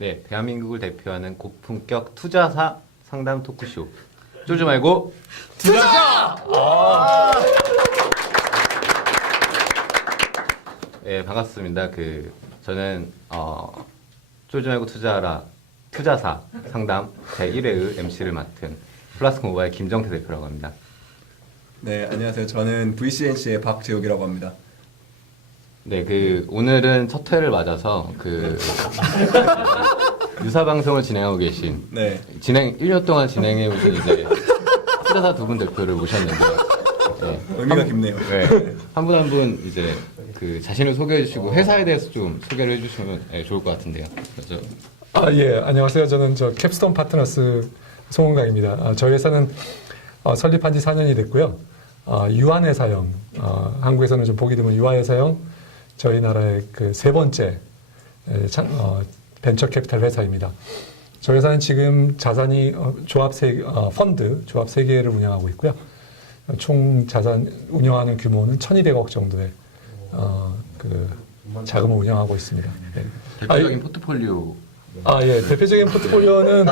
네, 대한민국을 대표하는 고품격 투자사 상담 토크쇼. 쫄지 말고 투자! 네, 반갑습니다. 저는 쫄지 말고 투자하라 투자사 상담 제1회의 MC를 맡은 플라스크 모바일 김정태 대표라고 합니다. 네, 안녕하세요. 저는 VCNC의 박재욱이라고 합니다. 네, 오늘은 첫 회를 맞아서 유사 방송을 진행하고 계신 네. 1년 동안 진행해 오신 이제 투자사 두 분 대표를 모셨는데 네, 의미가 깊네요. 네, 한 분 한 분 이제 자신을 소개해 주시고 회사에 대해서 좀 소개를 해 주시면 좋을 것 같은데요. 그렇죠? 예, 안녕하세요. 저는 캡스톤 파트너스 송은강입니다. 저희 회사는 설립한 지 4년이 됐고요. 유한회사형, 한국에서는 좀 보기 드문 유한회사형 저희 나라의 세 번째 벤처 캐피탈 회사입니다. 저희 회사는 지금 자산이 조합 3개를 운영하고 있고요. 총 자산 운영하는 규모는 1,200억 정도의 자금을 운영하고 있습니다. 네. 대표적인 포트폴리오. 예, 대표적인 포트폴리오는,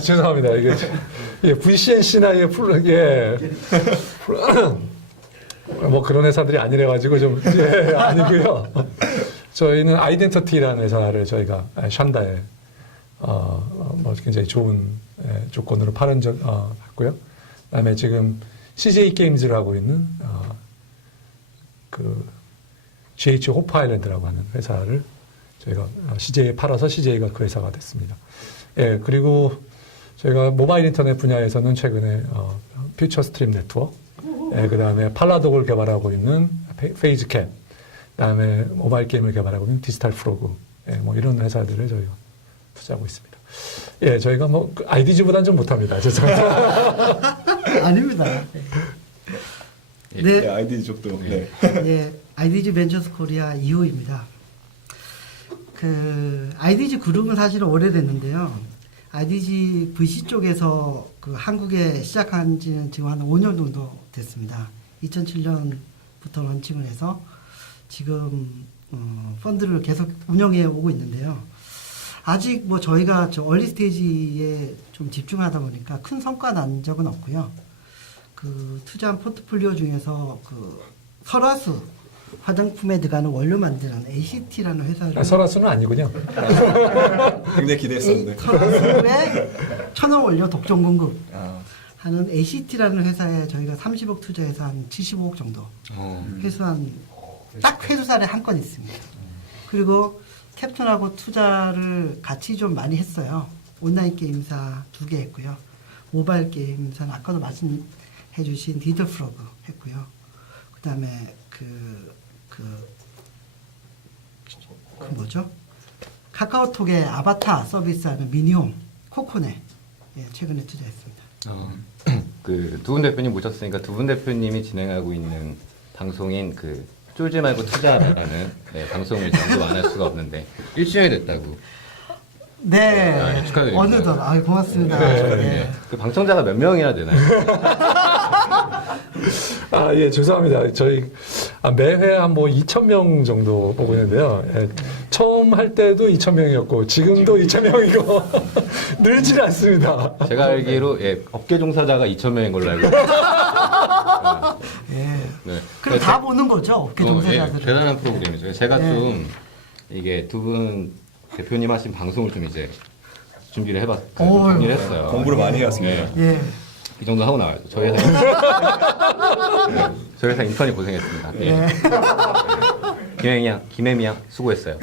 죄송합니다. VCNC나, 뭐 그런 회사들이 아니래가지고 아니고요. 저희는 아이덴티티라는 회사를 저희가 샨다에, 굉장히 좋은 조건으로 받고요. 그 다음에 지금 CJ 게임즈를 하고 있는, GH 호프 아일랜드라고 하는 회사를 저희가 CJ에 팔아서 CJ가 그 회사가 됐습니다. 예, 그리고 저희가 모바일 인터넷 분야에서는 최근에 퓨처 스트림 네트워크, 그 다음에 팔라독을 개발하고 있는 페이즈캡, 그 다음에 모바일 게임을 개발하고 있는 디지털 프로그, 뭐 이런 회사들을 저희가 투자하고 있습니다. 예, 저희가 IDG보다는 좀 못합니다. 죄송합니다. 아닙니다. 네, 네, 아이디 쪽도. 네. 예, IDG 벤처스 코리아 2호입니다. IDG 그룹은 사실은 오래됐는데요. IDG VC 쪽에서 한국에 시작한 지는 지금 한 5년 정도 됐습니다. 2007년부터 런칭을 해서 지금 펀드를 계속 운영해 오고 있는데요. 아직 저희가 얼리 스테이지에 좀 집중하다 보니까 큰 성과 난 적은 없고요. 투자한 포트폴리오 중에서 설화수 화장품에 들어가는 원료 만드는 ACT라는 회사를 설화수는 아니군요. 굉장히 기대했었는데. 설화수에 천연 원료 독점 공급 아, 하는 ACT라는 회사에 저희가 30억 투자해서 한 75억 정도 회수한 딱 회수사례 한 건 있습니다. 그리고 캡틴하고 투자를 같이 좀 많이 했어요. 온라인 게임사 2개 했고요. 모바일 게임사는 아까도 말씀해 주신 디지털 프로그 했고요. 그 다음에 뭐죠? 카카오톡의 아바타 서비스하는 미니홈, 코코네. 예, 최근에 투자했습니다. 두 분 대표님 모셨으니까 두 분 대표님이 진행하고 있는 방송인 쫄지 말고 투자라는 방송을 전도 안 할 수가 없는데 1주년이 됐다고. 네. 축하드립니다. 어느덧. 고맙습니다. 네. 방청자가 몇 명이나 되나요? 예, 죄송합니다. 저희 매회 한 2,000명 정도 보고 있는데요. 예, 처음 할 때도 2,000명이었고 지금도 2,000명이고 늘질 않습니다. 제가 알기로 업계 종사자가 2,000명인 걸로 알고 있어요. 네. 그럼 다 보는 거죠? 업계 종사자들. 대단한 프로그램이죠. 제가 네. 좀 이게 두 분 대표님 하신 방송을 좀 이제 준비를 해봤어요. 오, 준비를 했어요. 공부를 많이 해왔습니다. 예. 이 정도 하고 나와야죠. 저희 회사 인턴이 고생했습니다. 예. 김혜미 양 수고했어요.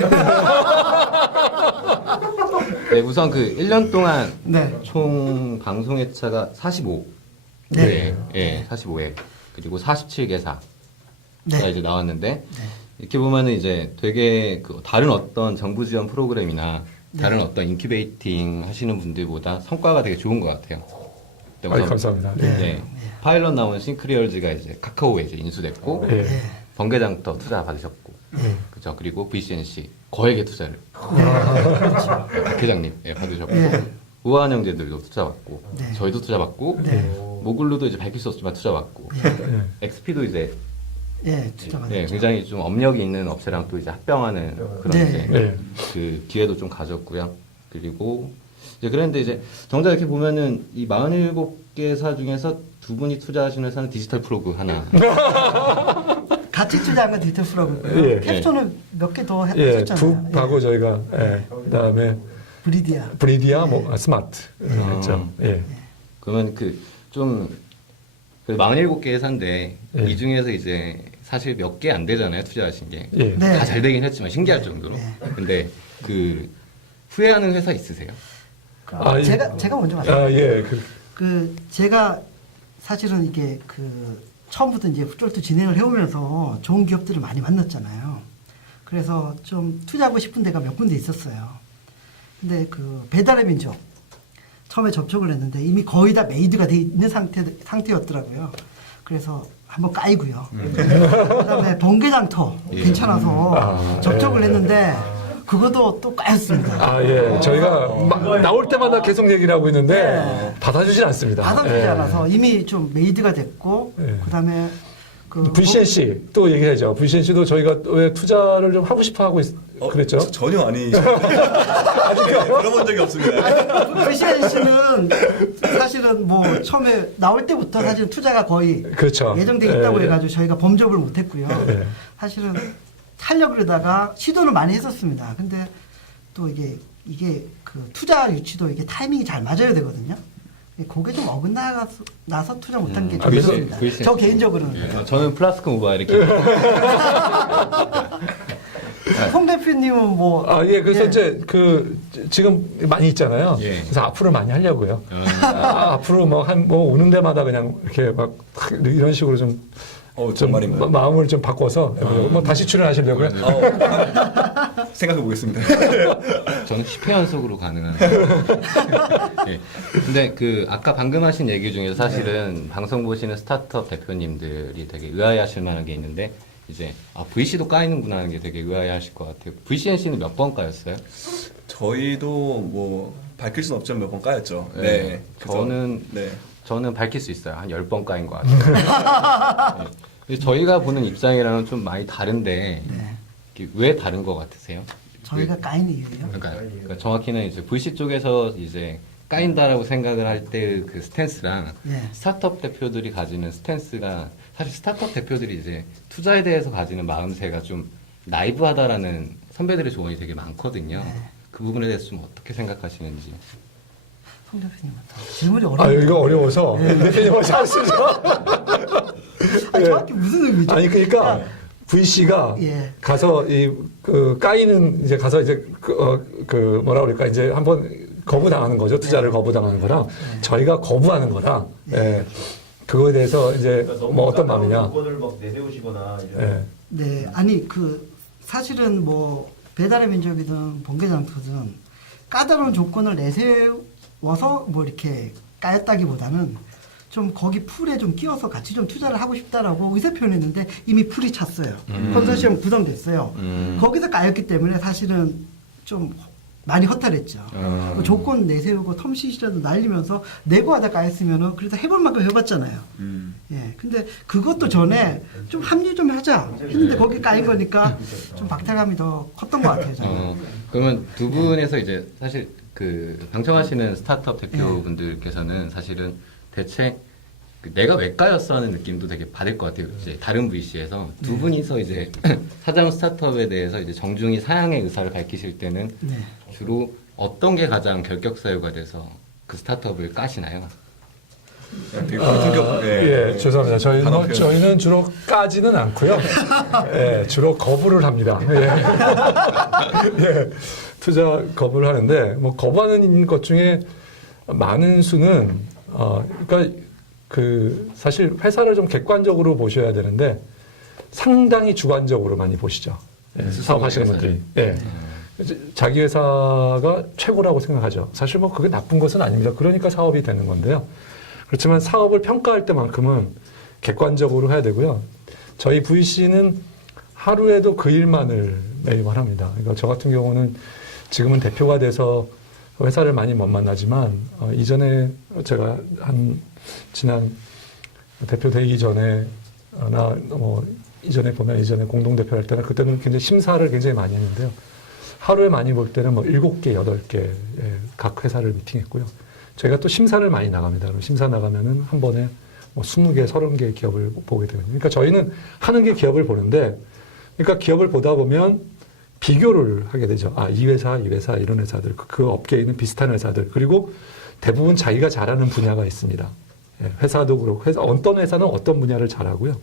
네, 우선 1년 동안 네. 총 방송 회차가 45. 네. 예, 45회. 그리고 47개사가 네. 이제 나왔는데 이렇게 보면은 이제 되게 다른 어떤 정부 지원 프로그램이나 다른 어떤 인큐베이팅 하시는 분들보다 성과가 되게 좋은 것 같아요. 감사합니다. 네. 파일럿 나온 싱크리얼즈가 이제 카카오에 이제 인수됐고 예. 번개장터 투자 받으셨고 그죠. 그리고 VCNC 거액의 투자를 박 회장님 받으셨고 우아한 형제들도 투자 받고 저희도 투자 받고 모글루도 이제 밝힐 수 없지만 투자 받고 XP도 이제 투자 받았죠. 굉장히 좀 업력이 있는 업체랑 또 이제 합병하는 그런 네. 이제 네. 기회도 좀 가졌고요. 그리고 이제 그런데 이제 정작 이렇게 보면은 이 47개사 중에서 두 분이 투자하신 회사는 디지털 프로그 하나. 같이 투자한 건 디지털 프로그고요. 예. 캡스톤은 몇 개 더 예, 했었잖아요. 둡하고 저희가 그다음에 브리디아. 브리디아 스마트 했죠. 예. 그러면 좀 47개 회사인데 예. 이 중에서 이제 사실 몇 개 안 되잖아요, 투자하신 게. 예. 네. 다 잘 되긴 했지만 신기할 정도로. 근데 후회하는 회사 있으세요? 아, 예. 제가 먼저 말씀드릴게요. 아, 예. 제가 사실은 이게 처음부터 이제 훌쫄도 진행을 해오면서 좋은 기업들을 많이 만났잖아요. 그래서 좀 투자하고 싶은 데가 몇 군데 있었어요. 근데 배달의 민족 처음에 접촉을 했는데 이미 거의 다 메이드가 돼 있는 상태였더라고요. 그래서 한번 까이고요. 그다음에 번개장터 예. 괜찮아서 접촉을 했는데 그것도 또 까였습니다. 아, 예. 저희가 나올 때마다 계속 얘기를 하고 있는데 받아주진 않습니다. 받아주지 예. 않아서 이미 좀 메이드가 됐고 예. 그다음에 VCNC 또 얘기하죠. VCNC도 저희가 왜 투자를 좀 하고 싶어 하고 그랬죠. 전혀 아니죠. 아직 들어본 적이 없습니다. VCNC는 사실은 뭐 처음에 나올 때부터 사실은 투자가 거의 그렇죠. 예정돼 있다고 예. 해가지고 저희가 범접을 못했고요. 예. 사실은 하려고 그러다가 시도를 많이 했었습니다. 근데 또 이게 투자 유치도 이게 타이밍이 잘 맞아야 되거든요. 그게 좀 어긋나서 투자 못한 게 좀 있습니다. 저 개인적으로는. 예. 저는 플라스크 모바 이렇게. 홍 대표님은 뭐. 아, 예. 그래서 이제 지금 많이 있잖아요. 예. 그래서 앞으로 많이 하려고요. 앞으로 오는 데마다 그냥 이렇게 막 이런 식으로 좀 정말인가요? 마음을 좀 바꿔서 뭐 다시 출연하시려고요? 생각해 보겠습니다. 저는 10회 연속으로 가능한. 예. 근데 아까 방금 하신 얘기 중에서 사실은 방송 보시는 스타트업 대표님들이 되게 의아해하실 만한 게 있는데 이제 VC도 까이는구나 하는 게 되게 의아해하실 것 같아요. VCNC는 몇 번 까였어요? 저희도 뭐 밝힐 수는 없지만 몇 번 까였죠. 네. 네. 그래서, 저는 밝힐 수 있어요. 한 10번 까인 것 같아요. 네. 근데 저희가 보는 입장이랑은 좀 많이 다른데 왜 다른 것 같으세요? 저희가 까인 이유예요? 그러니까 정확히는 이제 VC 쪽에서 이제 까인다라고 생각을 할 때 그 스탠스랑 스타트업 대표들이 가지는 스탠스가 사실 스타트업 대표들이 이제 투자에 대해서 가지는 마음새가 좀 나이브하다라는 선배들의 조언이 되게 많거든요. 그 부분에 대해서 좀 어떻게 생각하시는지. 홍 대표님부터. 질문이 아, 어려워요. 이거 어려워서 대표님 어서 하시죠. 정확히 무슨 의미죠? 아니 그러니까 VC가 예. 가서 까이는 이제 가서 이제 뭐라 그럴까 이제 한번 거부당하는 거죠. 투자를 거부당하는 거랑 저희가 거부하는 거랑 그거에 대해서 이제 그러니까 뭐 어떤 마음이냐. 조건을 막 내세우시거나 이런. 네, 아니 사실은 뭐 배달의 민족이든 번개장터든 까다로운 조건을 내세워서 뭐 이렇게 까였다기보다는 좀 거기 풀에 좀 끼워서 같이 좀 투자를 하고 싶다라고 의사 표현했는데 이미 풀이 찼어요. 컨소시엄 구성됐어요. 거기서 까였기 때문에 사실은 좀 많이 허탈했죠. 그 조건 내세우고 텀시시라도 날리면서 내고 하다 까였으면은 그래도 해볼 만큼 해봤잖아요. 예, 근데 그것도 전에 좀 합류 좀 하자 했는데 거기 까인 거니까 좀 박탈감이 더 컸던 것 같아요. 저는. 그러면 두 분에서 이제 사실 방청하시는 스타트업 대표분들께서는 사실은 대체 내가 왜 까였어 하는 느낌도 되게 받을 것 같아요. 이제 다른 VC에서 두 분이서 이제 사장 스타트업에 대해서 이제 정중히 사양의 의사를 밝히실 때는 주로 어떤 게 가장 결격 사유가 돼서 그 스타트업을 까시나요? 되게 공격. 예, 죄송합니다. 저희는 주로 까지는 않고요. 예, 주로 거부를 합니다. 예, 투자 거부를 하는데 뭐 거부하는 것 중에 많은 수는 그러니까 사실 회사를 좀 객관적으로 보셔야 되는데 상당히 주관적으로 많이 보시죠. 예, 사업하시는 분들이. 예. 자기 회사가 최고라고 생각하죠. 사실 뭐 그게 나쁜 것은 아닙니다. 그러니까 사업이 되는 건데요. 그렇지만 사업을 평가할 때만큼은 객관적으로 해야 되고요. 저희 VC는 하루에도 그 일만을 매일만 합니다. 그러니까 저 같은 경우는 지금은 대표가 돼서 회사를 많이 못 만나지만 이전에 제가 지난 대표 되기 전에 이전에 공동대표 할 때는 그때는 굉장히 심사를 굉장히 많이 했는데요. 하루에 많이 볼 때는 뭐 7개, 8개 예, 각 회사를 미팅했고요. 저희가 또 심사를 많이 나갑니다. 그럼 심사 나가면은 한 번에 뭐 20개, 30개의 기업을 보게 되거든요. 그러니까 저희는 하는 게 기업을 보는데, 그러니까 기업을 보다 보면 비교를 하게 되죠. 아, 이 회사, 이런 회사들, 그 업계에 있는 비슷한 회사들, 그리고 대부분 자기가 잘하는 분야가 있습니다. 예, 회사도 그렇고, 어떤 회사는 어떤 분야를 잘하고요.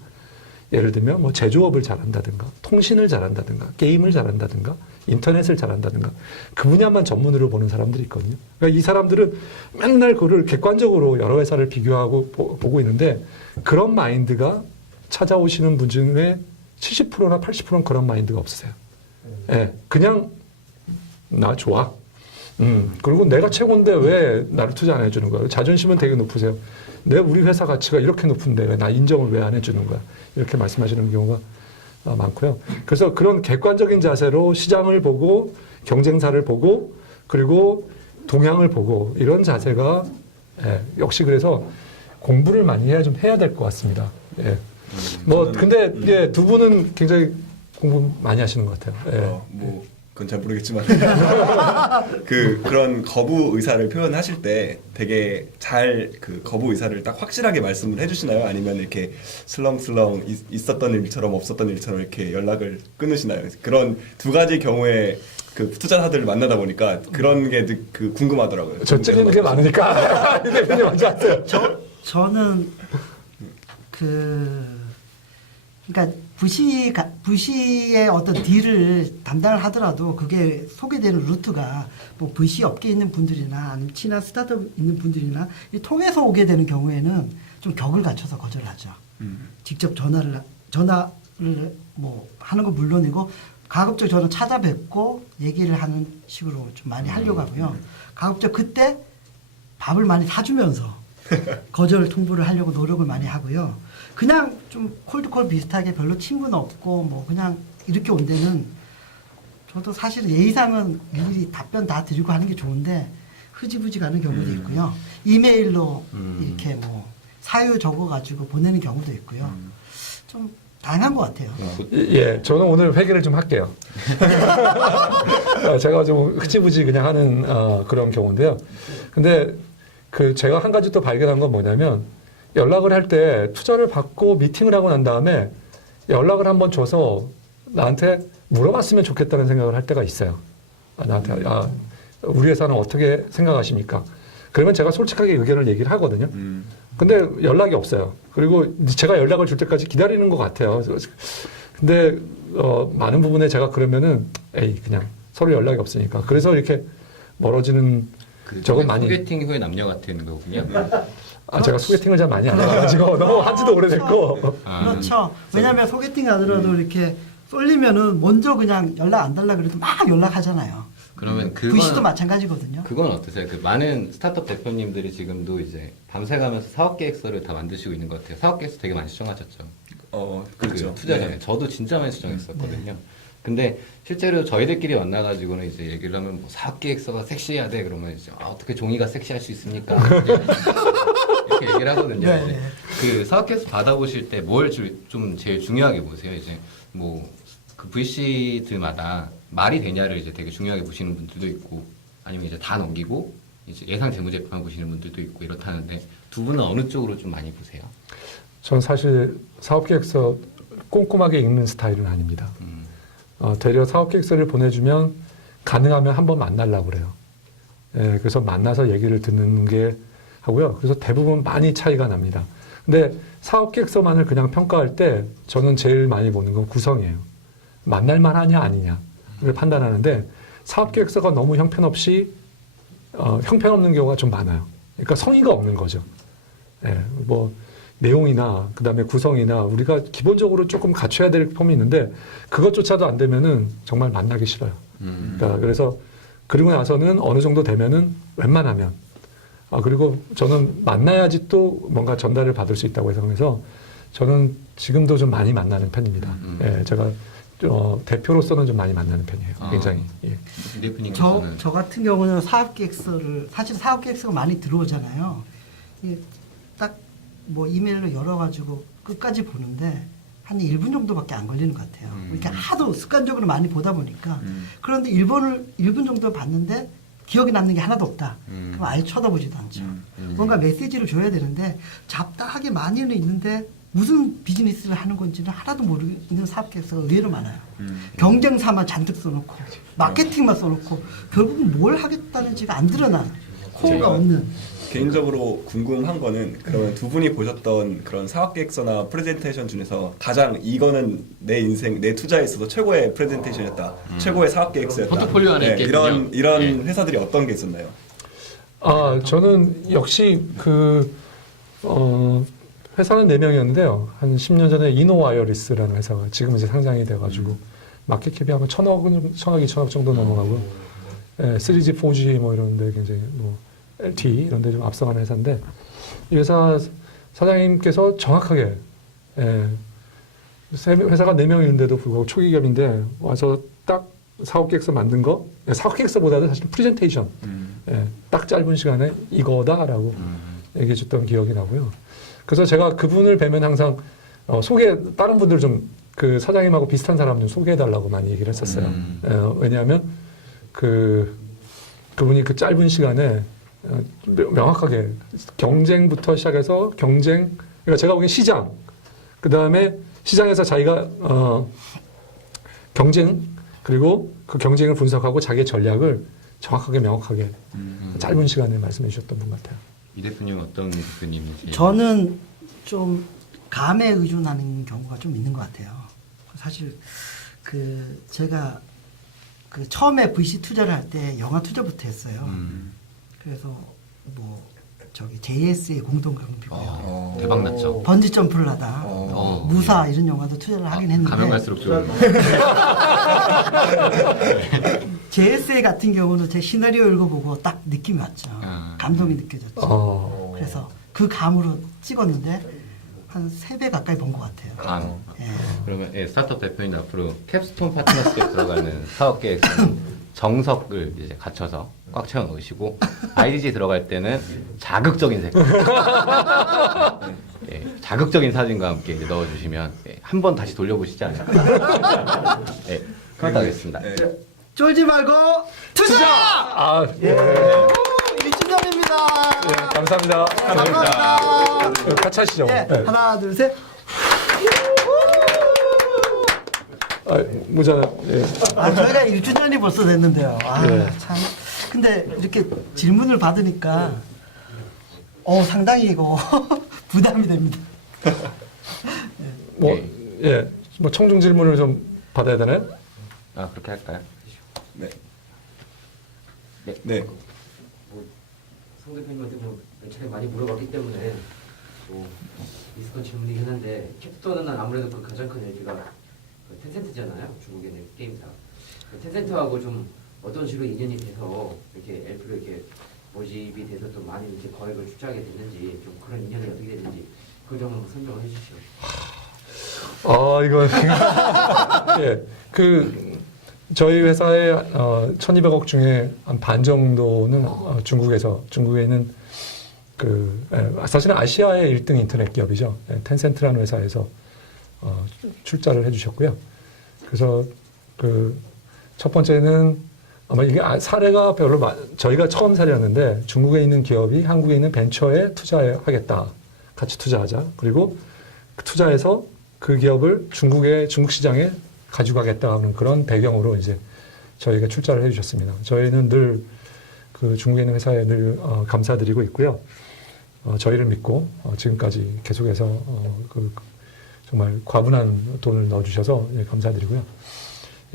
예를 들면 뭐 제조업을 잘한다든가, 통신을 잘한다든가, 게임을 잘한다든가, 인터넷을 잘한다든가, 그 분야만 전문으로 보는 사람들이 있거든요. 그러니까 이 사람들은 맨날 그걸 객관적으로 여러 회사를 비교하고 보고 있는데, 그런 마인드가 찾아오시는 분 중에 70%나 80%는 그런 마인드가 없으세요. 예, 그냥 나 좋아. 그리고 내가 최고인데 왜 나를 투자 안 해주는 거야? 자존심은 되게 높으세요. 우리 회사 가치가 이렇게 높은데 왜 나 인정을 왜 안 해주는 거야? 이렇게 말씀하시는 경우가 많고요. 그래서 그런 객관적인 자세로 시장을 보고 경쟁사를 보고 그리고 동향을 보고 이런 자세가 예, 역시 그래서 공부를 많이 해야 될 것 같습니다. 예. 뭐 근데 예, 두 분은 굉장히 공부 많이 하시는 것 같아요. 예. 뭐 그건 잘 모르겠지만 그런 거부 의사를 표현하실 때 되게 잘 그 거부 의사를 딱 확실하게 말씀을 해주시나요? 아니면 이렇게 슬렁슬렁 있었던 일처럼 없었던 일처럼 이렇게 연락을 끊으시나요? 그런 두 가지 경우에 그 투자자들을 만나다 보니까 그런 게 그 궁금하더라고요. 저 찔리는 게 많으니까 이 대표님 먼저 하세요. 저는 그러니까 VC의 어떤 딜을 담당을 하더라도 그게 소개되는 루트가 뭐 VC 업계에 있는 분들이나 아니면 친한 스타트업 있는 분들이나 통해서 오게 되는 경우에는 좀 격을 갖춰서 거절을 하죠. 직접 전화를 뭐 하는 건 물론이고 가급적 저는 찾아뵙고 얘기를 하는 식으로 좀 많이 하려고 하고요. 가급적 그때 밥을 많이 사주면서 거절 통보를 하려고 노력을 많이 하고요. 그냥 좀 콜드콜 비슷하게 별로 친분 없고 뭐 그냥 이렇게 온 데는 저도 사실은 예의상은 일일이 답변 다 드리고 하는 게 좋은데 흐지부지 가는 경우도 있고요. 이메일로 이렇게 뭐 사유 적어가지고 보내는 경우도 있고요. 좀 다양한 것 같아요. 예, 저는 오늘 회개를 좀 할게요. 제가 좀 흐지부지 그냥 하는 그런 경우인데요. 근데 제가 한 가지 또 발견한 건 뭐냐면 연락을 할 때 투자를 받고 미팅을 하고 난 다음에 연락을 한번 줘서 나한테 물어봤으면 좋겠다는 생각을 할 때가 있어요. 나한테 우리 회사는 어떻게 생각하십니까? 그러면 제가 솔직하게 의견을 얘기를 하거든요. 근데 연락이 없어요. 그리고 제가 연락을 줄 때까지 기다리는 것 같아요. 근데 많은 부분에 제가 그러면은 그냥 서로 연락이 없으니까 그래서 이렇게 멀어지는 적은 많이. 소개팅 후에 남녀 같은 거군요. 제가 소개팅을 잘 많이 안 해가지고 너무 한지도 오래됐고. 그렇죠. 왜냐하면 소개팅 하더라도 이렇게 쏠리면은 먼저 그냥 연락 안 달라 그래도 막 연락하잖아요. 그러면 VC도 마찬가지거든요. 그건 어떠세요? 많은 스타트업 대표님들이 지금도 이제 밤새 가면서 사업 계획서를 다 만드시고 있는 것 같아요. 사업 계획서 되게 많이 수정하셨죠. 그렇죠. 투자 전에 네. 저도 진짜 많이 수정했었거든요. 근데 실제로 저희들끼리 만나가지고는 이제 얘기를 하면 뭐 사업 계획서가 섹시해야 돼 그러면 이제 어떻게 종이가 섹시할 수 있습니까? 이렇게 얘기를 하거든요. 네, 이제 네. 그 사업 계획서 받아보실 때 뭘 좀 제일 중요하게 보세요? 이제 뭐 그 VC들마다 말이 되냐를 이제 되게 중요하게 보시는 분들도 있고 아니면 이제 다 넘기고 이제 예상 재무제표만 보시는 분들도 있고 이렇다는데 두 분은 어느 쪽으로 좀 많이 보세요? 전 사실 사업계획서 꼼꼼하게 읽는 스타일은 아닙니다. 되려 사업계획서를 보내주면 가능하면 한번 만나려고 그래요. 예, 그래서 만나서 얘기를 듣는 게 하고요. 그래서 대부분 많이 차이가 납니다. 근데 사업계획서만을 그냥 평가할 때 저는 제일 많이 보는 건 구성이에요. 만날만 하냐 아니냐를 판단하는데 사업계획서가 너무 형편없는 경우가 좀 많아요. 그러니까 성의가 없는 거죠. 예, 뭐 내용이나 그다음에 구성이나 우리가 기본적으로 조금 갖춰야 될 폼이 있는데 그것조차도 안 되면은 정말 만나기 싫어요. 그러니까 그래서 그리고 나서는 어느 정도 되면은 웬만하면 그리고 저는 만나야지 또 뭔가 전달을 받을 수 있다고 생각해서 저는 지금도 좀 많이 만나는 편입니다. 예, 제가 대표로서는 좀 많이 만나는 편이에요. 굉장히. 예. 저 같은 경우는 사업계획서를 사실 사업계획서가 많이 들어오잖아요. 딱 뭐 이메일로 열어가지고 끝까지 보는데 한 1분 정도밖에 안 걸리는 것 같아요. 그러니까 하도 습관적으로 많이 보다 보니까 그런데 1분 정도 봤는데 기억이 남는 게 하나도 없다. 그럼 아예 쳐다보지도 않죠. 뭔가 메시지를 줘야 되는데 잡다하게 많이는 있는데 무슨 비즈니스를 하는 건지는 하나도 모르는 사업계획서가 의외로 많아요. 경쟁사만 잔뜩 써놓고 마케팅만 써놓고 결국은 뭘 하겠다는지가 안 드러난 코어가 제가 없는. 개인적으로 궁금한 거는 그러면 두 분이 보셨던 그런 사업계획서나 프레젠테이션 중에서 가장 이거는 내 인생 내 투자에 있어서 최고의 프레젠테이션이었다, 최고의 사업계획서였다. 포트폴리오 안에 있겠군요. 이런 예. 회사들이 어떤 게 있었나요? 저는 역시 회사는 4명이었는데요. 한 10년 전에 이노와이어리스라는 회사가 지금 이제 상장이 돼가지고 마켓캡이 아마 1,000억 정도 넘어가고 3G, 4G 뭐 이런 데 굉장히 뭐 LTE 이런 데 좀 앞서가는 회사인데 이 회사 사장님께서 정확하게 회사가 4명이는데도 불구하고 초기 기업인데 와서 딱 사업계획서 만든 거 사업계획서보다도 사실 프레젠테이션 딱 짧은 시간에 이거다라고 얘기해 줬던 기억이 나고요. 그래서 제가 그분을 뵈면 항상 다른 분들 좀 그 사장님하고 비슷한 사람 좀 소개해달라고 많이 얘기를 했었어요. 왜냐하면 그분이 그 짧은 시간에 명확하게 경쟁부터 시작해서 그러니까 제가 보기엔 시장, 그 다음에 시장에서 자기가 경쟁, 그리고 그 경쟁을 분석하고 자기의 전략을 정확하게 명확하게 짧은 시간에 말씀해 주셨던 분 같아요. 이 대표님은 어떤 대표님이세요? 저는 좀 감에 의존하는 경우가 좀 있는 것 같아요. 사실 제가 처음에 VC 투자를 할 때 영화 투자부터 했어요. 그래서 뭐 JS의 공동경비고요. 대박 났죠. 번지 점프를 하다 무사 이런 영화도 투자를 하긴 했는데 가면 갈수록 좋은. JSA 같은 경우는 제 시나리오 읽어보고 딱 느낌이 왔죠. 감동이 느껴졌죠. 그래서 그 감으로 찍었는데 한 3배 가까이 본 것 같아요. 그러면 스타트업 대표님 앞으로 캡스톤 파트너스에 들어가는 사업계획서는 정석을 이제 갖춰서 꽉 채워 넣으시고 IDG 들어갈 때는 자극적인 색깔, 자극적인 사진과 함께 이제 넣어주시면 한 번 다시 돌려보시지 않을까. 그렇다고 하겠습니다. 쫄지 말고 투자! 이춘장입니다. 감사합니다. 감사합니다. 같이 하시죠. 하나, 둘, 셋. 모자는 저희가 1주년이 벌써 됐는데요. 참. 근데 이렇게 질문을 받으니까 상당히 이거 부담이 됩니다. 뭐 청중 질문을 좀 받아야 되나요? 그렇게 할까요? 네. 성 대표님한테 몇 차례 많이 물어봤기 때문에 비슷한 질문이긴 한데 캡스톤은 아무래도 그 가장 큰 LP가 텐센트잖아요. 중국에 있는 게임사. 텐센트하고 좀 어떤 식으로 인연이 돼서 이렇게 LP로 이렇게 모집이 돼서 좀 많이 이제 거액을 투자하게 됐는지 좀 그런 인연이 어떻게 됐는지 그 점 한번 설명을 해주시죠. 이거 저희 회사의 1,200억 중에 한 반 정도는 중국에 있는 사실은 아시아의 1등 인터넷 기업이죠. 텐센트라는 회사에서 출자를 해주셨고요. 그래서 첫 번째는 아마 이게 사례가 별로 저희가 처음 사례였는데 중국에 있는 기업이 한국에 있는 벤처에 투자하겠다. 같이 투자하자. 그리고 투자해서 그 기업을 중국 시장에 가지고 가겠다는 그런 배경으로 이제 저희가 출자를 해주셨습니다. 저희는 늘 중국에 있는 회사에 늘 감사드리고 있고요. 저희를 믿고 지금까지 계속해서 정말 과분한 돈을 넣어주셔서 감사드리고요.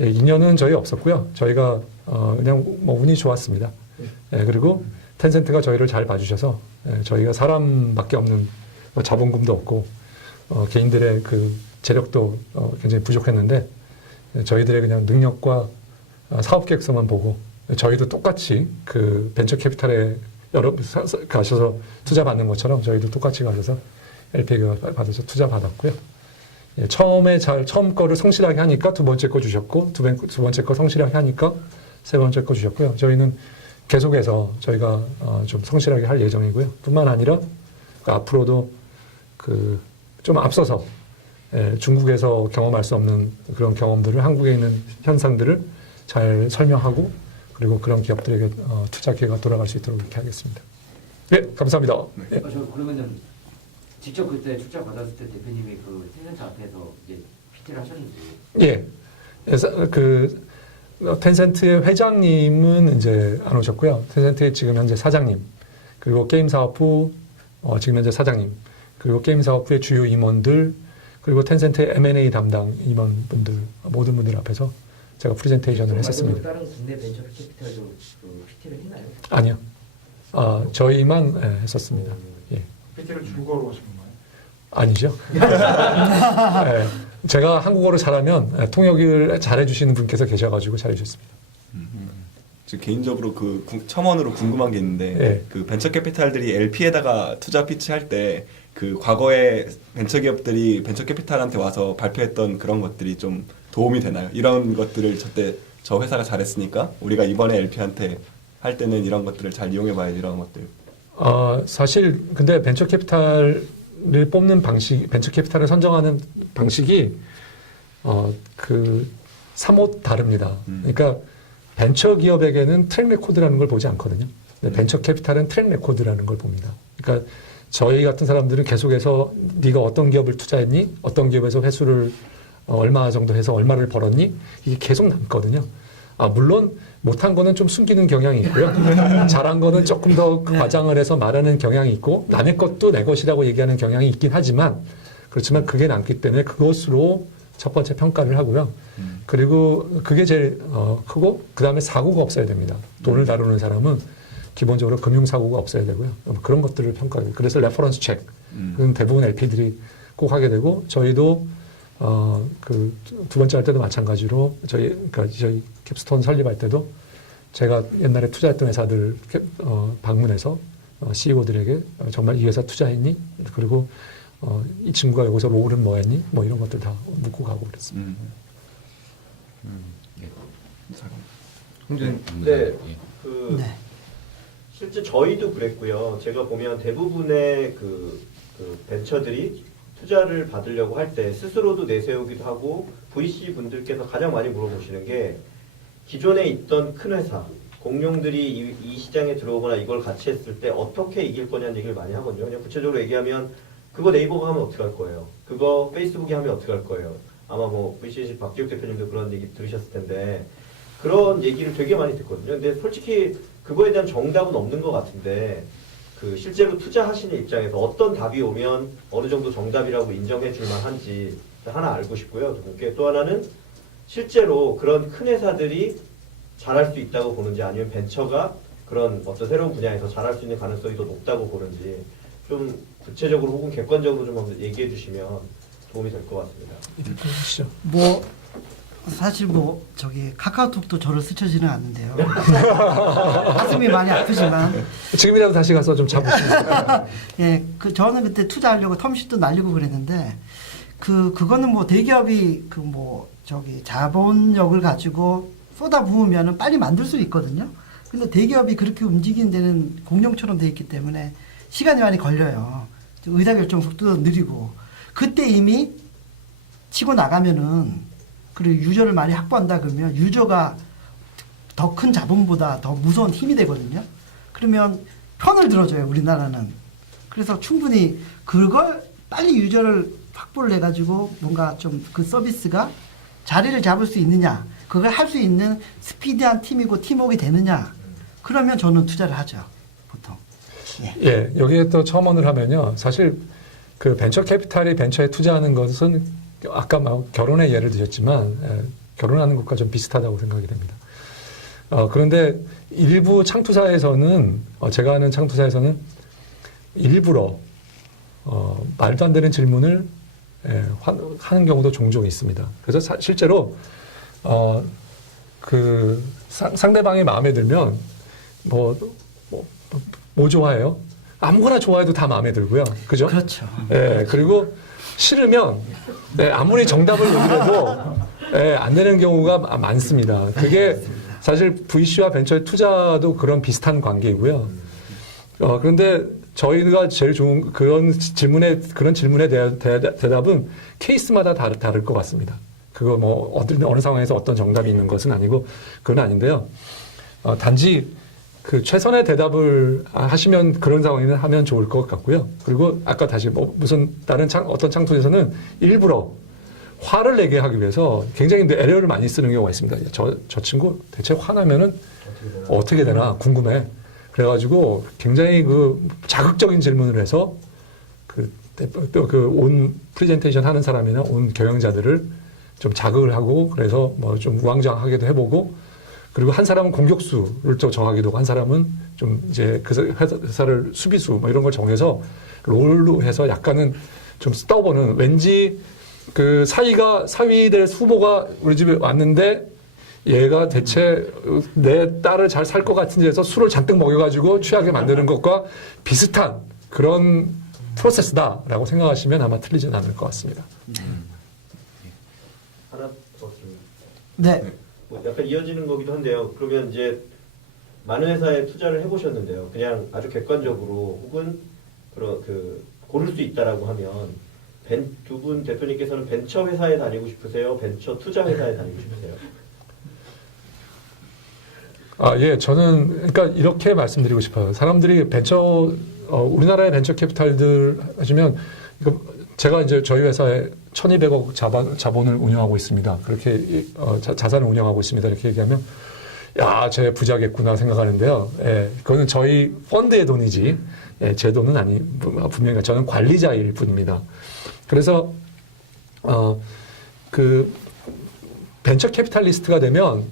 인연은 저희 없었고요. 저희가 그냥 뭐 운이 좋았습니다. 그리고 텐센트가 저희를 잘 봐주셔서 저희가 사람밖에 없는 자본금도 없고 개인들의 재력도 굉장히 부족했는데 저희들의 그냥 능력과 사업 계획서만 보고 저희도 똑같이 벤처 캐피탈에 가셔서 투자 받는 것처럼 저희도 똑같이 가셔서 LP가 받아서 투자 받았고요. 처음 거를 성실하게 하니까 두 번째 거 주셨고 두 번째 거 성실하게 하니까 세 번째 거 주셨고요. 저희는 계속해서 저희가 좀 성실하게 할 예정이고요. 뿐만 아니라 앞으로도 좀 앞서서 중국에서 경험할 수 없는 그런 경험들을 한국에 있는 현상들을 잘 설명하고 그리고 그런 기업들에게 투자 기회가 돌아갈 수 있도록 이렇게 하겠습니다. 네, 감사합니다. 네. 저 그러면은 직접 그때 출자 받았을 때 대표님이 그 텐센트 앞에서 이제 PT를 하셨는지. 예. 그래서 그 텐센트의 회장님은 이제 안 오셨고요. 텐센트의 지금 현재 사장님, 그리고 게임 사업부 지금 현재 사장님, 그리고 게임 사업부의 주요 임원들, 그리고 텐센트의 M&A 담당 임원분들 모든 분들 앞에서 제가 프레젠테이션을 했었습니다. 다른 국내 벤처 캐피탈도 그 PT를 했나요? 아니요. 저희만 했었습니다. 예. PT를 중국어로 하신 건가요? 아니죠. 예. 제가 한국어를 잘하면 통역을 잘해주시는 분께서 계셔가지고 잘해주셨습니다. 저 개인적으로 그 첨언으로 궁금한 게 있는데 네. 그 벤처 캐피탈들이 LP에다가 투자 피치할 때 그 과거에 벤처 기업들이 벤처 캐피탈한테 와서 발표했던 그런 것들이 좀 도움이 되나요? 이런 것들을 저 회사가 잘했으니까 우리가 이번에 LP한테 할 때는 이런 것들을 잘 이용해봐야 이런 것들. 사실 근데 벤처 캐피탈을 뽑는 방식, 벤처 캐피탈을 선정하는 방식이 그 사뭇 다릅니다. 그러니까 벤처 기업에게는 트랙 레코드라는 걸 보지 않거든요. 근데 벤처 캐피탈은 트랙 레코드라는 걸 봅니다. 그러니까 저희 같은 사람들은 계속해서 네가 어떤 기업을 투자했니? 어떤 기업에서 회수를 얼마 정도 해서 얼마를 벌었니? 이게 계속 남거든요. 물론 못한 거는 좀 숨기는 경향이 있고요. 잘한 거는 조금 더 과장을 해서 말하는 경향이 있고 남의 것도 내 것이라고 얘기하는 경향이 있긴 하지만 그렇지만 그게 남기 때문에 그것으로 첫 번째 평가를 하고요. 그리고 그게 제일 크고 그 다음에 사고가 없어야 됩니다. 돈을 다루는 사람은 기본적으로 금융사고가 없어야 되고요. 그런 것들을 평가해요. 그래서 레퍼런스 체크. 그건 대부분 LP들이 꼭 하게 되고 저희도 그 두 번째 할 때도 마찬가지로 그러니까 저희 캡스톤 설립할 때도 제가 옛날에 투자했던 회사들 방문해서 CEO들에게 정말 이 회사 투자했니? 그리고 이 친구가 여기서 롤은 뭐 했니? 뭐 이런 것들 다 묻고 가고 그랬습니다. 예. 홍준 네. 예. 그 네. 실제 저희도 그랬고요. 제가 보면 대부분의 그 벤처들이 투자를 받으려고 할 때 스스로도 내세우기도 하고 VC 분들께서 가장 많이 물어보시는 게 기존에 있던 큰 회사 공룡들이 이 시장에 들어오거나 이걸 같이 했을 때 어떻게 이길 거냐는 얘기를 많이 하거든요. 그냥 구체적으로 얘기하면 그거 네이버가 하면 어떻게 할 거예요? 그거 페이스북이 하면 어떻게 할 거예요? 아마 뭐 VC 박지욱 대표님도 그런 얘기 들으셨을 텐데 그런 얘기를 되게 많이 듣거든요. 근데 솔직히 그거에 대한 정답은 없는 것 같은데 그 실제로 투자하시는 입장에서 어떤 답이 오면 어느 정도 정답이라고 인정해 줄 만한지 하나 알고 싶고요. 두 분께 또 하나는 실제로 그런 큰 회사들이 잘할 수 있다고 보는지 아니면 벤처가 그런 어떤 새로운 분야에서 잘할 수 있는 가능성이 더 높다고 보는지 좀 구체적으로 혹은 객관적으로 좀 한번 얘기해 주시면 도움이 될 것 같습니다. 보시죠. 뭐 사실 뭐 저기 카카오톡도 저를 스쳐지는 않는데요. 가슴이 많이 아프지만 지금이라도 다시 가서 좀 잡으시면. 예, 저는 그때 투자하려고 텀sheet도 날리고 그랬는데 그거는 뭐 대기업이 그 뭐 저기 자본력을 가지고 쏟아 부으면은 빨리 만들 수 있거든요. 근데 대기업이 그렇게 움직이는 데는 공룡처럼 돼 있기 때문에 시간이 많이 걸려요. 의사결정 속도도 느리고 그때 이미 치고 나가면은 그리고 유저를 많이 확보한다 그러면 유저가 더 큰 자본보다 더 무서운 힘이 되거든요. 그러면 편을 들어줘요, 우리나라는. 그래서 충분히 그걸 빨리 유저를 확보를 해가지고 뭔가 좀 그 서비스가 자리를 잡을 수 있느냐, 그걸 할 수 있는 스피디한 팀이고 팀워크가 되느냐, 그러면 저는 투자를 하죠, 보통. 예, 여기에 또 첨언을 하면요. 사실 그 벤처 캐피탈이 벤처에 투자하는 것은 아까 막 결혼의 예를 드셨지만 결혼하는 것과 좀 비슷하다고 생각이 됩니다. 그런데 일부 창투사에서는 제가 아는 창투사에서는 일부러 말도 안 되는 질문을 하는 경우도 종종 있습니다. 그래서 실제로 그 상대방이 마음에 들면 뭐 좋아해요? 아무거나 좋아해도 다 마음에 들고요. 그죠? 그렇죠. 예, 그리고 싫으면 아무리 정답을 얘기해도 안 되는 경우가 많습니다. 그게 사실 VC와 벤처의 투자도 그런 비슷한 관계이고요. 그런데 저희가 제일 좋은 그런 질문에 대한 대답은 케이스마다 다를 것 같습니다. 그거 뭐 어느 상황에서 어떤 정답이 있는 것은 아니고 그건 아닌데요. 단지 그 최선의 대답을 하시면 그런 상황에는 하면 좋을 것 같고요. 그리고 아까 다시 뭐 무슨 다른 어떤 창조에서는 일부러 화를 내게 하기 위해서 굉장히 애려를 많이 쓰는 경우가 있습니다. 저 친구 대체 화나면은 어떻게 되나 궁금해. 그래가지고 굉장히 그 자극적인 질문을 해서 온 프레젠테이션 하는 사람이나 온 경영자들을 좀 자극을 하고 그래서 뭐 좀 우왕좌왕하게도 해보고 그리고 한 사람은 공격수를 또 정하기도 하고 한 사람은 좀 이제 그 회사를 수비수 뭐 이런 걸 정해서 롤로 해서 약간은 좀 떠보는 왠지 그 사위될 후보가 우리 집에 왔는데 얘가 대체 내 딸을 잘 살 것 같은 데서 술을 잔뜩 먹여가지고 취하게 만드는 것과 비슷한 그런 프로세스다라고 생각하시면 아마 틀리진 않을 것 같습니다. 하나 더 좀. 네. 뭐 약간 이어지는 거기도 한데요. 그러면 이제 많은 회사에 투자를 해보셨는데요. 그냥 아주 객관적으로 혹은 고를 수 있다라고 하면 두 분 대표님께서는 벤처 회사에 다니고 싶으세요? 벤처 투자 회사에 다니고 싶으세요? 예, 저는 그러니까 이렇게 말씀드리고 싶어요. 사람들이 우리나라의 벤처 캐피탈들 하시면 이거 제가 이제 저희 회사에 1,200억 자본을 운영하고 있습니다. 그렇게 자산을 운영하고 있습니다. 이렇게 얘기하면 야, 쟤 부자겠구나 생각하는데요. 예, 그거는 저희 펀드의 돈이지 제 돈은 분명히 저는 관리자일 뿐입니다. 그래서 그 벤처 캐피탈리스트가 되면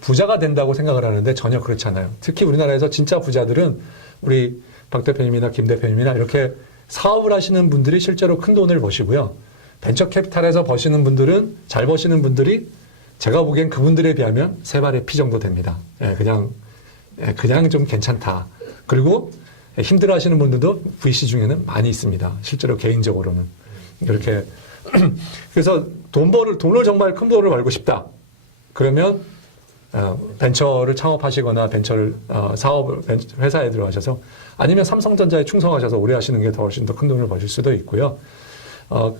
부자가 된다고 생각을 하는데 전혀 그렇지 않아요. 특히 우리나라에서 진짜 부자들은 우리 박 대표님이나 김 대표님이나 이렇게 사업을 하시는 분들이 실제로 큰 돈을 버시고요. 벤처 캐피탈에서 버시는 분들은 잘 버시는 분들이 제가 보기엔 그분들에 비하면 세 발의 피 정도 됩니다. 예, 그냥 좀 괜찮다. 그리고 힘들어 하시는 분들도 VC 중에는 많이 있습니다. 실제로 개인적으로는. 이렇게. 그래서 돈을 정말 큰 돈을 벌고 싶다. 그러면 벤처를 창업하시거나 회사에 들어가셔서 아니면 삼성전자에 충성하셔서 오래 하시는 게 훨씬 더 큰 돈을 버실 수도 있고요.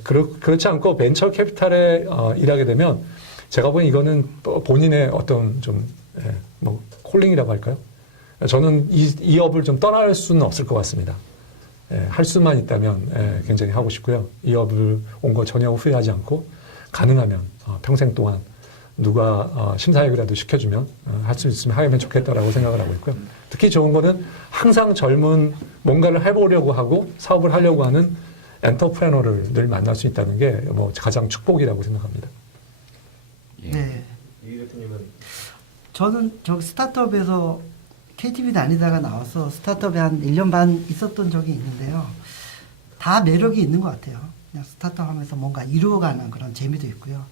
그렇지 않고 벤처 캐피탈에 일하게 되면 제가 보기엔 이거는 본인의 어떤 콜링이라고 할까요? 저는 이 업을 좀 떠날 수는 없을 것 같습니다. 할 수만 있다면 굉장히 하고 싶고요. 이 업을 온 거 전혀 후회하지 않고 가능하면 평생 동안 누가 심사위원이라도 시켜주면 할 수 있으면 하면 좋겠다라고 생각을 하고 있고요. 특히 좋은 거는 항상 젊은 뭔가를 해보려고 하고 사업을 하려고 하는 엔터프레너를 늘 만날 수 있다는 게 뭐 가장 축복이라고 생각합니다. 예. 네. 이 대표님은 저는 스타트업에서 KTV 다니다가 나와서 스타트업에 한 1년 반 있었던 적이 있는데요. 다 매력이 있는 것 같아요. 그냥 스타트업 하면서 뭔가 이루어가는 그런 재미도 있고요.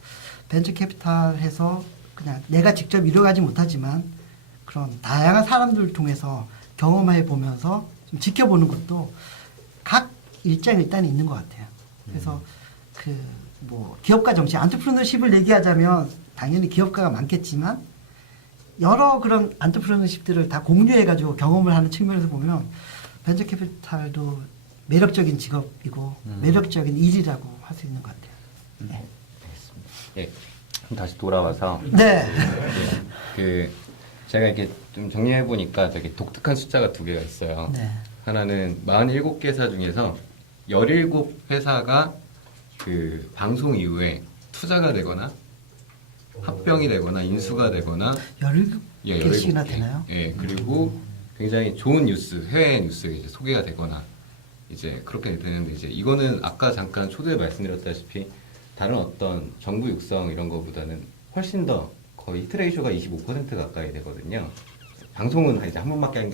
벤처 캐피탈에서 그냥 내가 직접 이루어가지 못하지만 그런 다양한 사람들을 통해서 경험해 보면서 좀 지켜보는 것도 각 일장일단이 있는 것 같아요. 그래서 기업가 정신, 안트프레너십을 얘기하자면 당연히 기업가가 많겠지만 여러 그런 안트프레너십들을 다 공유해가지고 경험을 하는 측면에서 보면 벤처 캐피탈도 매력적인 직업이고 매력적인 일이라고 할 수 있는 것 같아요. 네. 예. 그럼 다시 돌아와서 네. 제가 이렇게 좀 정리해 보니까 되게 독특한 숫자가 두 개가 있어요. 네. 하나는 47개 회사 중에서 17회사가 그 방송 이후에 투자가 되거나 합병이 되거나 인수가 되거나 17개씩이나 되나요? 예, 그리고 굉장히 좋은 뉴스, 해외 뉴스에 이제 소개가 되거나 이제 그렇게 되는데 이제 이거는 아까 잠깐 초두에 말씀드렸다시피 다른 어떤 정부 육성 이런 거보다는 훨씬 더 거의 히트 레이쇼가 25% 가까이 되거든요. 방송은 이제 한 번밖에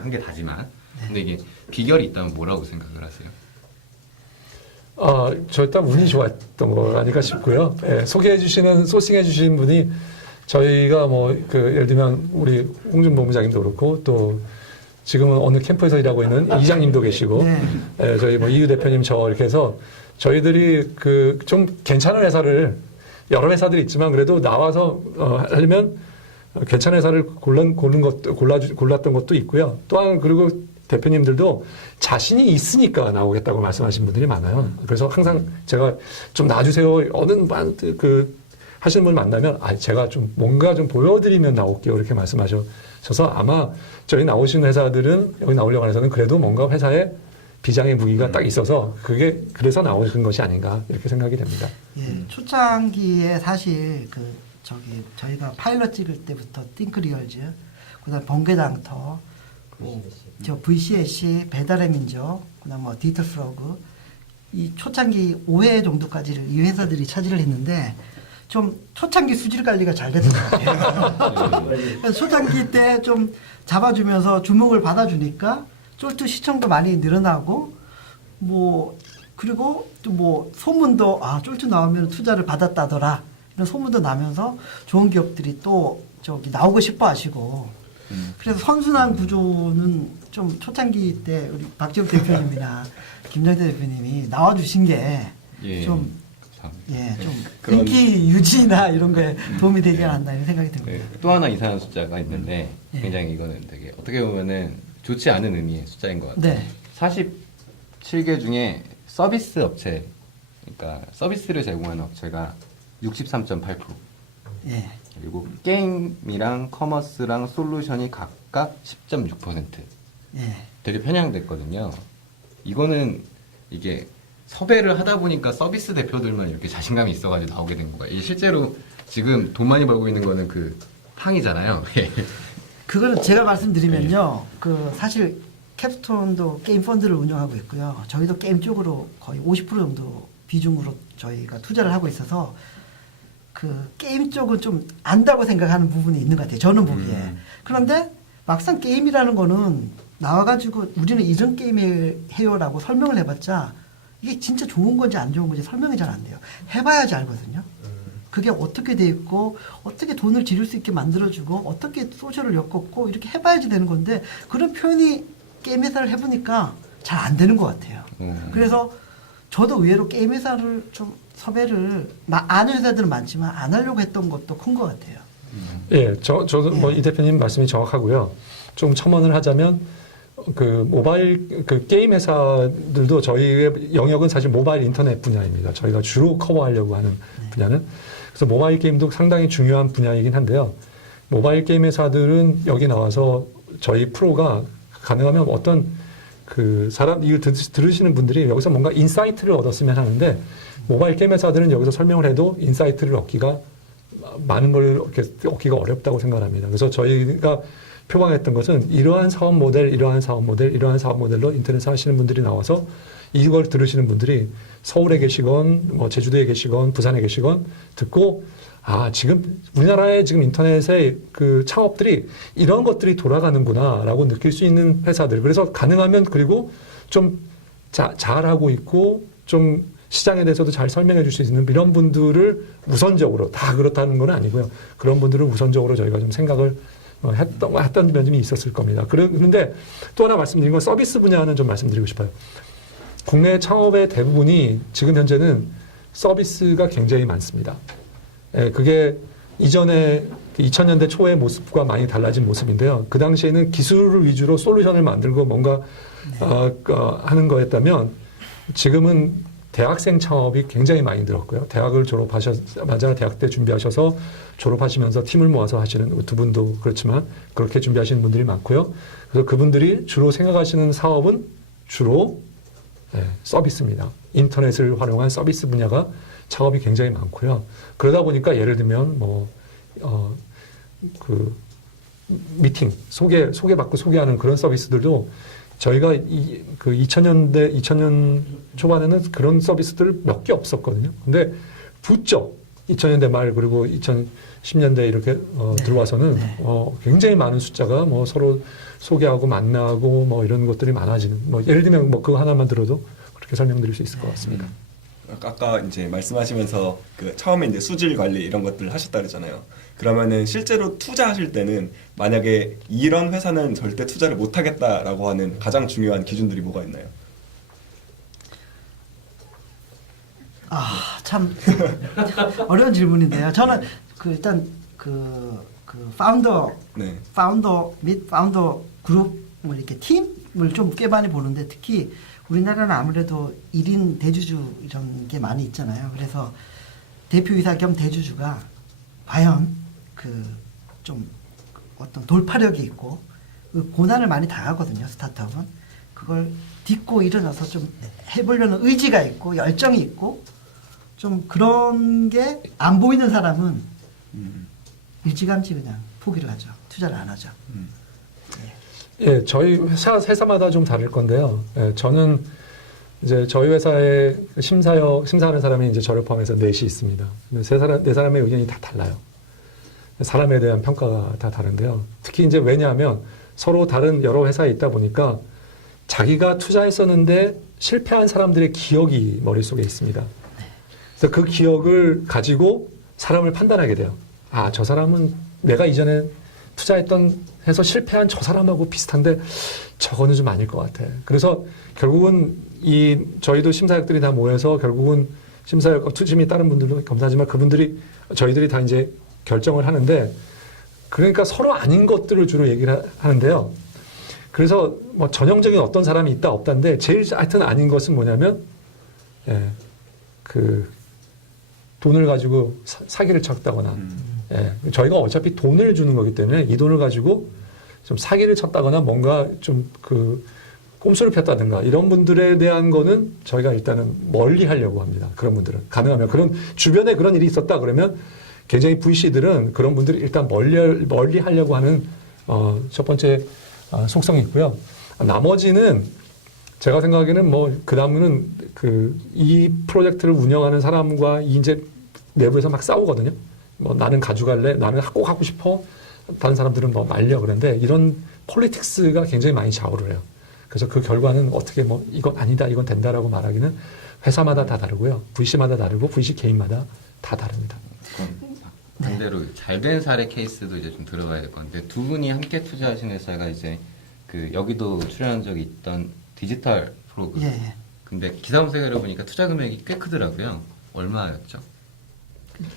한 게 다지만 근데 이게 비결이 있다면 뭐라고 생각을 하세요? 저 일단 운이 좋았던 거 아닐까 싶고요. 예, 소싱해 주신 분이 저희가 예를 들면 우리 홍준 본부장님도 그렇고 또 지금은 어느 캠프에서 일하고 있는 이장님도 계시고 예, 저희 이유 대표님 저 이렇게 해서 저희들이 좀 괜찮은 회사를 여러 회사들이 있지만 그래도 나와서 하려면 괜찮은 회사를 골랐던 것도 있고요. 또한 그리고 대표님들도 자신이 있으니까 나오겠다고 말씀하신 분들이 많아요. 그래서 항상 제가 좀 놔주세요. 하시는 분 만나면, 제가 좀 뭔가 좀 보여드리면 나올게요. 이렇게 말씀하셔서 아마 저희 나오신 회사들은, 여기 나오려고 하는 회사는 그래도 뭔가 회사에 비장의 무기가 딱 있어서 그게 그래서 나오신 것이 아닌가 이렇게 생각이 됩니다. 예, 초창기에 사실 저희가 파일럿 찍을 때부터 띵크리얼즈, 그다음 번개장터, 저 VCSC, 배달의 민족, 그다음 뭐 디지털프로그, 이 초창기 5회 정도까지를 이 회사들이 차지를 했는데 좀 초창기 수질 관리가 잘 됐던 것 같아요. 그래서 초창기 때 좀 잡아주면서 주목을 받아주니까 쫄투 시청도 많이 늘어나고 그리고 또 뭐 소문도 쫄투 나오면 투자를 받았다더라 이런 소문도 나면서 좋은 기업들이 또 나오고 싶어 하시고 그래서 선순환 구조는 좀 초창기 때 우리 박지욱 대표님이나 김정태 대표님이 나와주신 게 좀 그런 인기 유지나 이런 거에 도움이 되지 않았나 이런 생각이 듭니다. 네, 또 하나 이상한 숫자가 있는데 예. 굉장히 이거는 되게 어떻게 보면은 좋지 않은 의미의 숫자인 것 같아요. 네. 47개 중에 서비스 업체, 그러니까 서비스를 제공하는 업체가 63.8%. 예. 그리고 게임이랑 커머스랑 솔루션이 각각 10.6%. 예. 되게 편향됐거든요. 이거는 이게 섭외를 하다 보니까 서비스 대표들만 이렇게 자신감이 있어가지고 나오게 된 거가. 이게 실제로 지금 돈 많이 벌고 있는 거는 그 항이잖아요. 그거는 제가 말씀드리면요. 사실 캡스톤도 게임 펀드를 운영하고 있고요. 저희도 게임 쪽으로 거의 50% 정도 비중으로 저희가 투자를 하고 있어서 게임 쪽은 좀 안다고 생각하는 부분이 있는 것 같아요. 저는 보기에. 그런데 막상 게임이라는 거는 나와가지고 우리는 이런 게임을 해요라고 설명을 해봤자 이게 진짜 좋은 건지 안 좋은 건지 설명이 잘 안 돼요. 해봐야지 알거든요. 그게 어떻게 돼 있고 어떻게 돈을 지를 수 있게 만들어주고 어떻게 소셜을 엮었고 이렇게 해봐야지 되는 건데 그런 표현이 게임 회사를 해보니까 잘 안 되는 것 같아요. 그래서 저도 의외로 게임 회사를 좀 섭외를 아는 회사들은 많지만 안 하려고 했던 것도 큰 것 같아요. 예, 저도 뭐 이 대표님 말씀이 정확하고요. 좀 첨언을 하자면 모바일 게임 회사들도 저희의 영역은 사실 모바일 인터넷 분야입니다. 저희가 주로 커버하려고 하는 분야는. 그래서 모바일 게임도 상당히 중요한 분야이긴 한데요. 모바일 게임 회사들은 여기 나와서 저희 프로가 가능하면 어떤 이걸 들으시는 분들이 여기서 뭔가 인사이트를 얻었으면 하는데 모바일 게임 회사들은 여기서 설명을 해도 인사이트를 얻기가 많은 걸 얻기가 어렵다고 생각합니다. 그래서 저희가 표방했던 것은 이러한 사업 모델, 이러한 사업 모델, 이러한 사업 모델로 인터넷 하시는 분들이 나와서 이걸 들으시는 분들이 서울에 계시건 뭐 제주도에 계시건 부산에 계시건 듣고 지금 우리나라의 지금 인터넷의 창업들이 이런 것들이 돌아가는구나라고 느낄 수 있는 회사들. 그래서 가능하면 그리고 좀 잘하고 있고 좀 시장에 대해서도 잘 설명해 줄 수 있는 이런 분들을 우선적으로 다 그렇다는 건 아니고요. 그런 분들을 우선적으로 저희가 좀 생각을 했던 면이 있었을 겁니다. 그런데 또 하나 말씀드린 건 서비스 분야는 좀 말씀드리고 싶어요. 국내 창업의 대부분이 지금 현재는 서비스가 굉장히 많습니다. 그게 이전에 2000년대 초의 모습과 많이 달라진 모습인데요. 그 당시에는 기술을 위주로 솔루션을 만들고 뭔가 하는 거였다면 지금은 대학생 창업이 굉장히 많이 늘었고요. 대학을 졸업하자마자 대학 때 준비하셔서 졸업하시면서 팀을 모아서 하시는 두 분도 그렇지만 그렇게 준비하시는 분들이 많고요. 그래서 그분들이 주로 생각하시는 사업은 주로 서비스입니다. 인터넷을 활용한 서비스 분야가 창업이 굉장히 많고요. 그러다 보니까 예를 들면 미팅 소개받고 소개하는 그런 서비스들도 저희가 2000년 초반에는 그런 서비스들 몇 개 없었거든요. 근데 부쩍 2000년대 말 그리고 2010년대 이렇게 들어와서는 굉장히 많은 숫자가 서로 소개하고 만나고 이런 것들이 많아지는 예를 들면 그거 하나만 들어도 그렇게 설명드릴 수 있을 것 같습니다. 아까 이제 말씀하시면서 처음에 이제 수질 관리 이런 것들 하셨다 그랬잖아요. 그러면은 실제로 투자하실 때는 만약에 이런 회사는 절대 투자를 못 하겠다라고 하는 가장 중요한 기준들이 뭐가 있나요? 참 어려운 질문인데요. 저는 일단 파운더 및 파운더 그룹 뭐 이렇게 팀을 좀 꽤 많이 보는데 특히 우리나라는 아무래도 1인 대주주 이런 게 많이 있잖아요. 그래서 대표이사 겸 대주주가 과연 그 좀 어떤 돌파력이 있고 그 고난을 많이 당하거든요. 스타트업은 그걸 딛고 일어나서 좀 해보려는 의지가 있고 열정이 있고 좀 그런 게 안 보이는 사람은 일찌감치 그냥 포기를 하죠. 투자를 안 하죠. 예, 저희 회사마다 좀 다를 건데요. 예, 저는 이제 저희 회사에 심사하는 사람이 이제 저를 포함해서 넷이 있습니다. 근데 네 사람의 의견이 다 달라요. 사람에 대한 평가가 다 다른데요. 특히 이제 왜냐하면 서로 다른 여러 회사에 있다 보니까 자기가 투자했었는데 실패한 사람들의 기억이 머릿속에 있습니다. 그래서 그 기억을 가지고 사람을 판단하게 돼요. 아, 저 사람은 내가 이전에 투자했던 해서 실패한 저 사람하고 비슷한데 저거는 좀 아닐 것 같아. 그래서 결국은 저희도 심사역들이 다 모여서 결국은 심사역 투심이 다른 분들도 검사하지만 저희들이 다 이제 결정을 하는데 그러니까 서로 아닌 것들을 주로 얘기를 하는데요. 그래서 뭐 전형적인 어떤 사람이 있다 없다인데 제일 하여튼 아닌 것은 뭐냐면 예, 그 돈을 가지고 사기를 쳤다거나 예, 저희가 어차피 돈을 주는 거기 때문에 이 돈을 가지고 좀 사기를 쳤다거나 뭔가 좀 그 꼼수를 폈다든가 이런 분들에 대한 거는 저희가 일단은 멀리 하려고 합니다. 그런 분들은 가능하면 그런 주변에 그런 일이 있었다 그러면 굉장히 VC들은 그런 분들이 일단 멀리 하려고 하는 첫 번째 속성이 있고요. 나머지는 제가 생각하기에는 뭐 그 다음은 이 프로젝트를 운영하는 사람과 이제 내부에서 막 싸우거든요. 뭐 나는 가져갈래, 나는 꼭 하고 싶어. 다른 사람들은 뭐 말려 그러는데 이런 폴리틱스가 굉장히 많이 좌우를 해요. 그래서 그 결과는 어떻게 뭐 이건 아니다, 이건 된다라고 말하기는 회사마다 다 다르고요. VC마다 다르고 VC 개인마다 다 다릅니다. 반대로 잘 된 사례 케이스도 이제 좀 들어가야 될 건데 두 분이 함께 투자하신 회사가 이제 그 여기도 출연한 적이 있던 디지털 프로그램. 예. 근데 기사 검색을 해보니까 투자 금액이 꽤 크더라고요. 얼마였죠?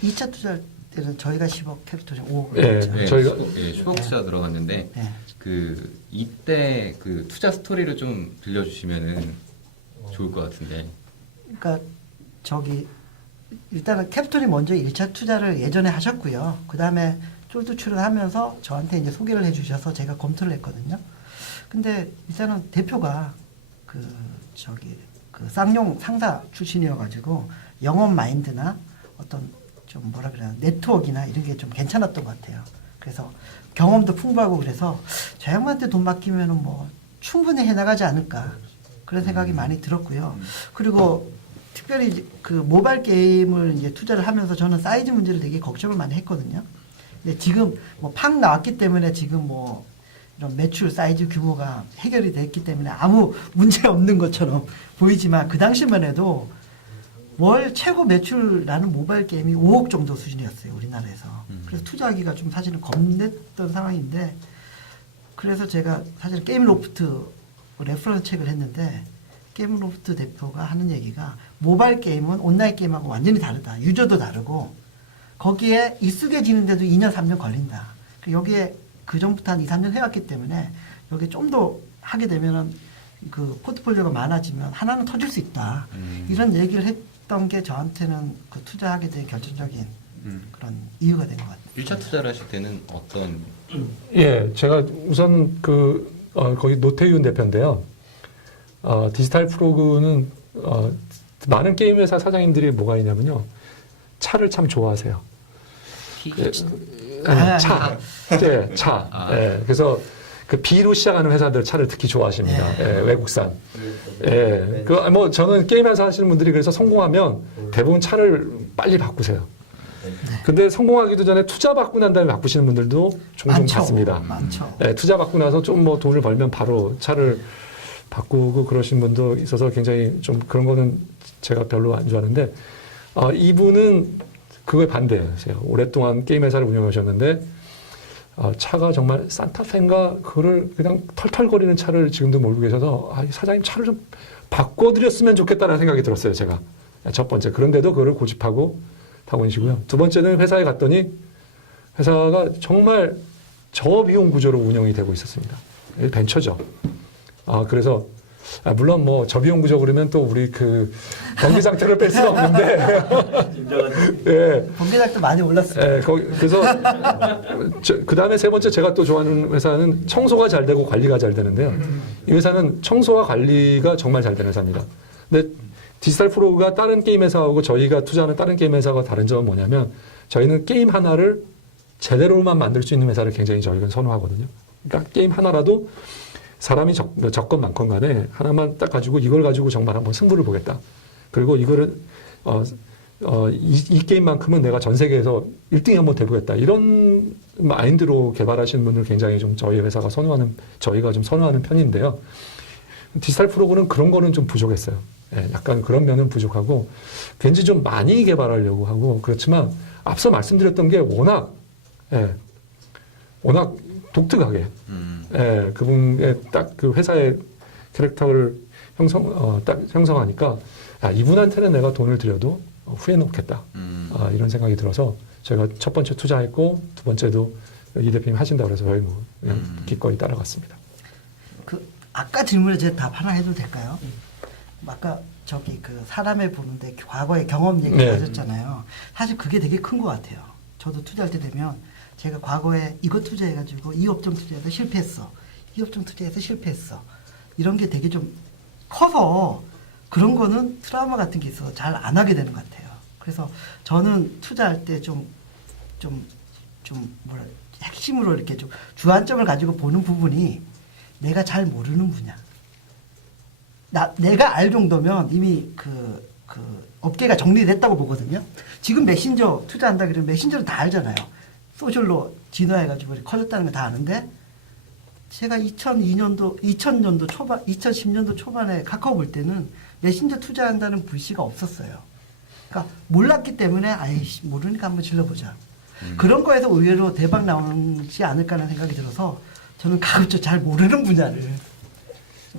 2차 투자할 때는 저희가 10억 캐피털이 5억. 예, 네, 저희가 10억 투자 들어갔는데 네. 그 이때 그 투자 스토리를 좀 들려주시면은 좋을 것 같은데. 그러니까 일단은 캐피털이 먼저 1차 투자를 예전에 하셨고요. 그 다음에 쫄도 출연하면서 저한테 이제 소개를 해주셔서 제가 검토를 했거든요. 근데 일단은 대표가 그 쌍용 상사 출신이어가지고 영업 마인드나 어떤 좀 뭐라 그래야 네트워크나 이런 게 좀 괜찮았던 것 같아요. 그래서 경험도 풍부하고 그래서 저 양반한테 돈 맡기면은 뭐 충분히 해나가지 않을까 그런 생각이 많이 들었고요. 그리고 특별히 그 모바일 게임을 이제 투자를 하면서 저는 사이즈 문제를 되게 걱정을 많이 했거든요. 근데 지금 뭐 팍 나왔기 때문에 지금 뭐 이런 매출 사이즈 규모가 해결이 됐기 때문에 아무 문제 없는 것처럼 보이지만 그 당시만 해도 월 최고 매출 나는 모바일 게임이 5억 정도 수준이었어요, 우리나라에서. 그래서 투자하기가 좀 사실은 겁냈던 상황인데 그래서 제가 사실 게임 로프트 레퍼런스 책을 했는데 게임 로프트 대표가 하는 얘기가 모바일 게임은 온라인 게임하고 완전히 다르다. 유저도 다르고 거기에 익숙해지는데도 2년, 3년 걸린다. 여기에 그 전부터 한 2, 3년 해왔기 때문에 여기 좀 더 하게 되면은 그 포트폴리오가 많아지면 하나는 터질 수 있다. 이런 얘기를 했던 게 저한테는 그 투자하게 된 결정적인 그런 이유가 된 것 같아요. 1차 투자를 하실 때는 어떤? 예, 제가 우선 거기 노태윤 대표인데요. 디지털 프로그는 많은 게임 회사 사장님들이 뭐가 있냐면요. 차를 참 좋아하세요. 차. 예, 차. 예, 그래서 그 B로 시작하는 회사들 차를 특히 좋아하십니다. 예, 외국산. 예, 뭐 저는 게임 회사 하시는 분들이 그래서 성공하면 대부분 차를 빨리 바꾸세요. 근데 성공하기도 전에 투자 받고 난 다음에 바꾸시는 분들도 종종 많죠. 봤습니다. 많죠. 예, 투자 받고 나서 좀 뭐 돈을 벌면 바로 차를 바꾸고 그러신 분도 있어서 굉장히 좀 그런 거는 제가 별로 안 좋아하는데 이분은 그거에 반대하세요. 오랫동안 게임 회사를 운영하셨는데 차가 정말 산타페인가 그거를 그냥 털털거리는 차를 지금도 몰고 계셔서 사장님 차를 좀 바꿔드렸으면 좋겠다는 생각이 들었어요. 제가 첫 번째. 그런데도 그거를 고집하고 타고 계시고요. 두 번째는 회사에 갔더니 회사가 정말 저비용 구조로 운영이 되고 있었습니다. 벤처죠. 그래서 물론 뭐 저비용 구조 그러면 또 우리 그 경기 상태를 뺄 수가 없는데 인정한 예. 번개작도 많이 올랐어요. 예, 그래서 그 다음에 세 번째 제가 또 좋아하는 회사는 청소가 잘 되고 관리가 잘 되는데요. 이 회사는 청소와 관리가 정말 잘 되는 회사입니다. 근데 디지털 프로가 다른 게임 회사하고 저희가 투자하는 다른 게임 회사가 다른 점은 뭐냐면 저희는 게임 하나를 제대로만 만들 수 있는 회사를 굉장히 저희가 선호하거든요. 그러니까 게임 하나라도 사람이 적건 많건 간에 하나만 딱 가지고 이걸 가지고 정말 한번 승부를 보겠다. 그리고 이거를 이 게임만큼은 내가 전 세계에서 1등이 한번 돼보겠다. 이런 마인드로 개발하시는 분들 굉장히 좀 저희 회사가 저희가 좀 선호하는 편인데요. 디지털 프로그램은 그런 거는 좀 부족했어요. 예, 약간 그런 면은 부족하고 왠지 좀 많이 개발하려고 하고 그렇지만 앞서 말씀드렸던 게 워낙 독특하게 그분의 딱 그 회사의 캐릭터를 딱 형성하니까 이분한테는 내가 돈을 들여도 후회는 없겠다. 이런 생각이 들어서 제가 첫 번째 투자했고 두 번째도 이 대표님 하신다고 해서 저희 뭐 그냥 기꺼이 따라갔습니다. 아까 질문에 제가 답 하나 해도 될까요? 아까 저기 그 사람을 보는데 과거의 경험 얘기 네. 하셨잖아요. 사실 그게 되게 큰 것 같아요. 저도 투자할 때 되면 제가 과거에 이거 투자해가지고 이 업종 투자해서 실패했어. 이 업종 투자해서 실패했어. 이런 게 되게 좀 커서 그런 거는 트라우마 같은 게 있어서 잘 안 하게 되는 것 같아요. 그래서 저는 투자할 때 핵심으로 이렇게 좀 주안점을 가지고 보는 부분이 내가 잘 모르는 분야. 내가 알 정도면 이미 그 업계가 정리됐다고 보거든요. 지금 메신저 투자한다 그러면 메신저는 다 알잖아요. 소셜로 진화해가지고 커졌다는 거 다 아는데 제가 2000년도 초반, 2010년도 초반에 카카오 볼 때는 메신저 투자한다는 VC가 없었어요. 그러니까 몰랐기 때문에 아이씨 모르니까 한번 질러보자. 그런 거에서 의외로 대박 나오지 않을까 하는 생각이 들어서 저는 가급적 잘 모르는 분야를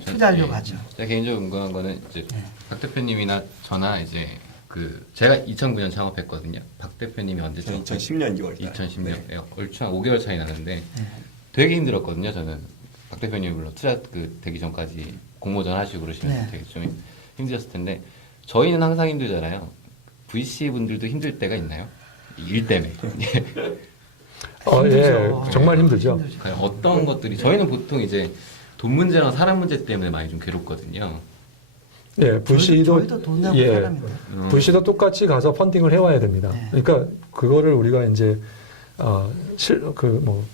투자하려고 하죠. 제가 개인적으로 궁금한 거는 이제 박 대표님이나 저나 이제 제가 2009년 창업했거든요. 박 대표님이 언제 저는 창업했어요? 2010년 2월 2010년 얼추 한 5개월 차이 나는데 되게 힘들었거든요. 저는 박 대표님 물론 투자 되기 전까지 공모전 하시고 그러시면 되게 좀 힘드셨을 텐데 저희는 항상 힘들잖아요. VC 분들도 힘들 때가 있나요? 일 때문에. 예, 정말 힘들죠. 과연 어떤 것들이 저희는 보통 이제 돈 문제랑 사람 문제 때문에 많이 좀 괴롭거든요. 예, 저희도 돈 내고 사람인데. VC도 똑같이 가서 펀딩을 해와야 됩니다. 그러니까 그거를 우리가 이제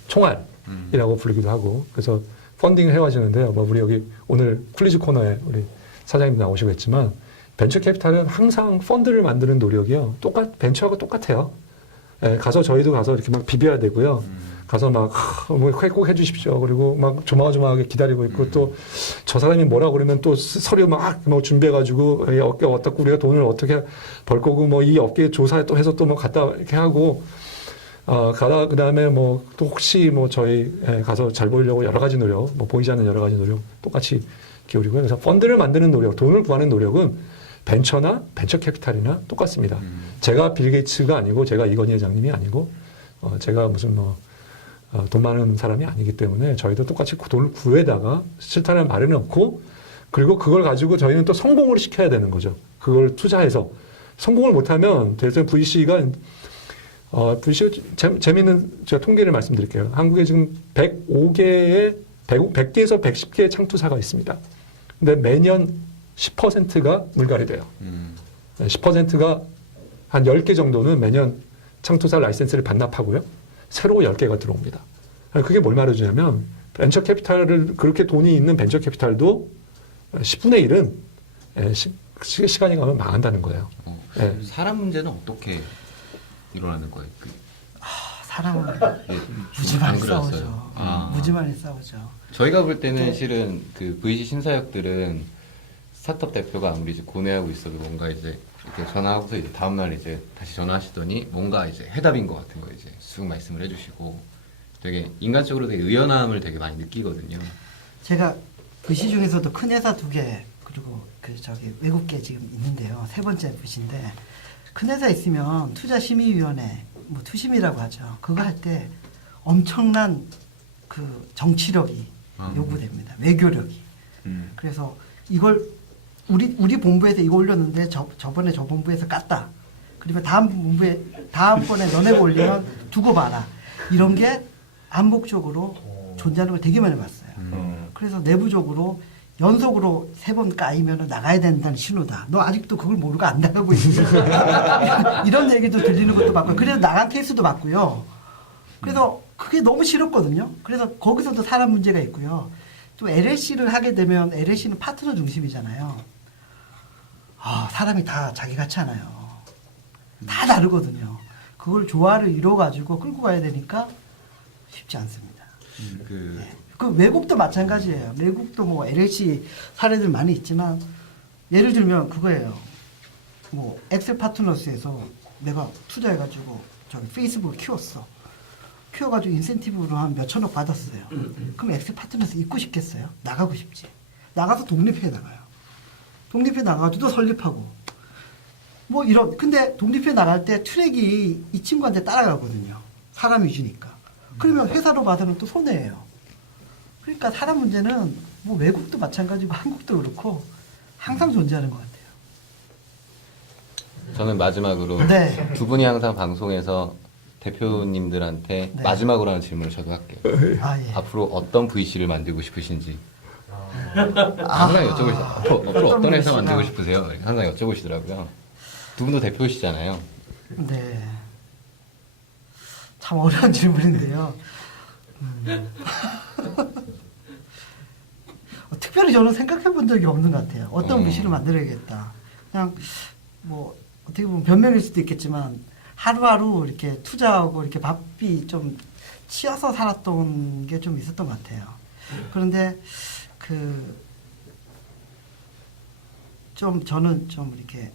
총알이라고 부르기도 하고 그래서 펀딩을 해와지는데요. 뭐 우리 여기 오늘 쿨리즈 코너에 우리 사장님 나오시고 했지만 벤처 캐피탈은 항상 펀드를 만드는 노력이요. 벤처하고 똑같아요. 예, 저희도 가서 이렇게 막 비벼야 되고요. 가서 꼭 해주십시오. 그리고 막 조마조마하게 기다리고 있고 또 저 사람이 뭐라 그러면 또 서류 준비해가지고 이 업계 어떻고 우리가 돈을 어떻게 벌 거고 뭐 이 업계 조사 또 해서 또 뭐 갖다 이렇게 하고 그다음에 뭐 또 혹시 뭐 저희 가서 잘 보이려고 여러 가지 노력 보이지 않는 여러 가지 노력 똑같이 기울이고요. 그래서 펀드를 만드는 노력, 돈을 구하는 노력은 벤처나 벤처 캐피탈이나 똑같습니다. 제가 빌 게이츠가 아니고 제가 이건희 회장님이 아니고 제가 무슨 돈 많은 사람이 아니기 때문에 저희도 똑같이 돈을 구해다가 실탄을 마련해놓고 그리고 그걸 가지고 저희는 또 성공을 시켜야 되는 거죠. 그걸 투자해서 성공을 못하면 대체 VC가 재미있는 제가 통계를 말씀드릴게요. 한국에 지금 100개에서 110개의 창투사가 있습니다. 근데 매년 10%가 물갈이 돼요. 10%가 한 10개 정도는 매년 창투사 라이센스를 반납하고요. 새로 10개가 들어옵니다. 그게 뭘 말해주냐면 벤처 캐피탈을 그렇게 돈이 있는 벤처 캐피탈도 10분의 1은 시간이 가면 망한다는 거예요. 사람 문제는 어떻게 일어나는 거예요? 사람은 무지 많이 싸우죠. 무지 많이 싸우죠. 저희가 볼 때는 실은 그 VC 신사역들은 스타트업 대표가 아무리 이제 고뇌하고 있어도 뭔가 이제 이렇게 전화하고서 이제 다음날 이제 다시 전화하시더니 뭔가 이제 해답인 것 같은 거 이제 쑥 말씀을 해주시고 되게 인간적으로 되게 의연함을 되게 많이 느끼거든요. 제가 VC 중에서도 큰 회사 2개 그리고 외국계 지금 있는데요. 3번째 VC인데 큰 회사 있으면 투자심의위원회 투심이라고 하죠. 그거 할 때 엄청난 그 정치력이 요구됩니다. 외교력이. 그래서 이걸 우리 본부에서 이거 올렸는데 저번에 저 본부에서 깠다. 그러면 다음번에 너네가 올리면 두고 봐라. 이런 게 암묵적으로 존재하는 걸 되게 많이 봤어요. 그래서 내부적으로 연속으로 3번 까이면 나가야 된다는 신호다. 너 아직도 그걸 모르고 안 나가고 있냐. 이런 얘기도 들리는 것도 봤고요. 그래서 나간 케이스도 봤고요. 그래서 그게 너무 싫었거든요. 그래서 거기서도 사람 문제가 있고요. 또 LLC를 하게 되면 LLC는 파트너 중심이잖아요. 사람이 다 자기 같지 않아요. 다 다르거든요. 그걸 조화를 이뤄가지고 끌고 가야 되니까 쉽지 않습니다. 그 외국도 마찬가지예요. 외국도 뭐 LLC 사례들 많이 있지만 예를 들면 그거예요. 뭐 엑셀 파트너스에서 내가 투자해가지고 저기 페이스북을 키웠어. 키워가지고 인센티브로 한 몇천억 받았어요. 그럼 엑셀 파트너스 있고 싶겠어요? 나가고 싶지. 나가서 독립해 나가요. 독립해 나가가지고 또 설립하고 뭐 이런. 근데 독립해 나갈 때 트랙이 이 친구한테 따라가거든요. 사람 위주니까. 그러면 회사로 봐서는 또 손해예요. 그러니까 사람 문제는 뭐 외국도 마찬가지고 한국도 그렇고 항상 존재하는 것 같아요. 저는 마지막으로 네. 두 분이 항상 방송에서 대표님들한테 네. 마지막으로 하는 질문을 저도 할게요. 예. 앞으로 어떤 VC를 만들고 싶으신지 항상 여쭤보시죠. 앞으로 어떤 회사 VC 가. 만들고 싶으세요? 이렇게 항상 여쭤보시더라고요. 두 분도 대표시잖아요. 네. 참 어려운 질문인데요. 특별히 저는 생각해 본 적이 없는 것 같아요. 어떤 VC를 만들어야겠다. 그냥 뭐 어떻게 보면 변명일 수도 있겠지만 하루하루 이렇게 투자하고 이렇게 바삐 좀 치여서 살았던 게 좀 있었던 것 같아요. 그런데 저는 좀 이렇게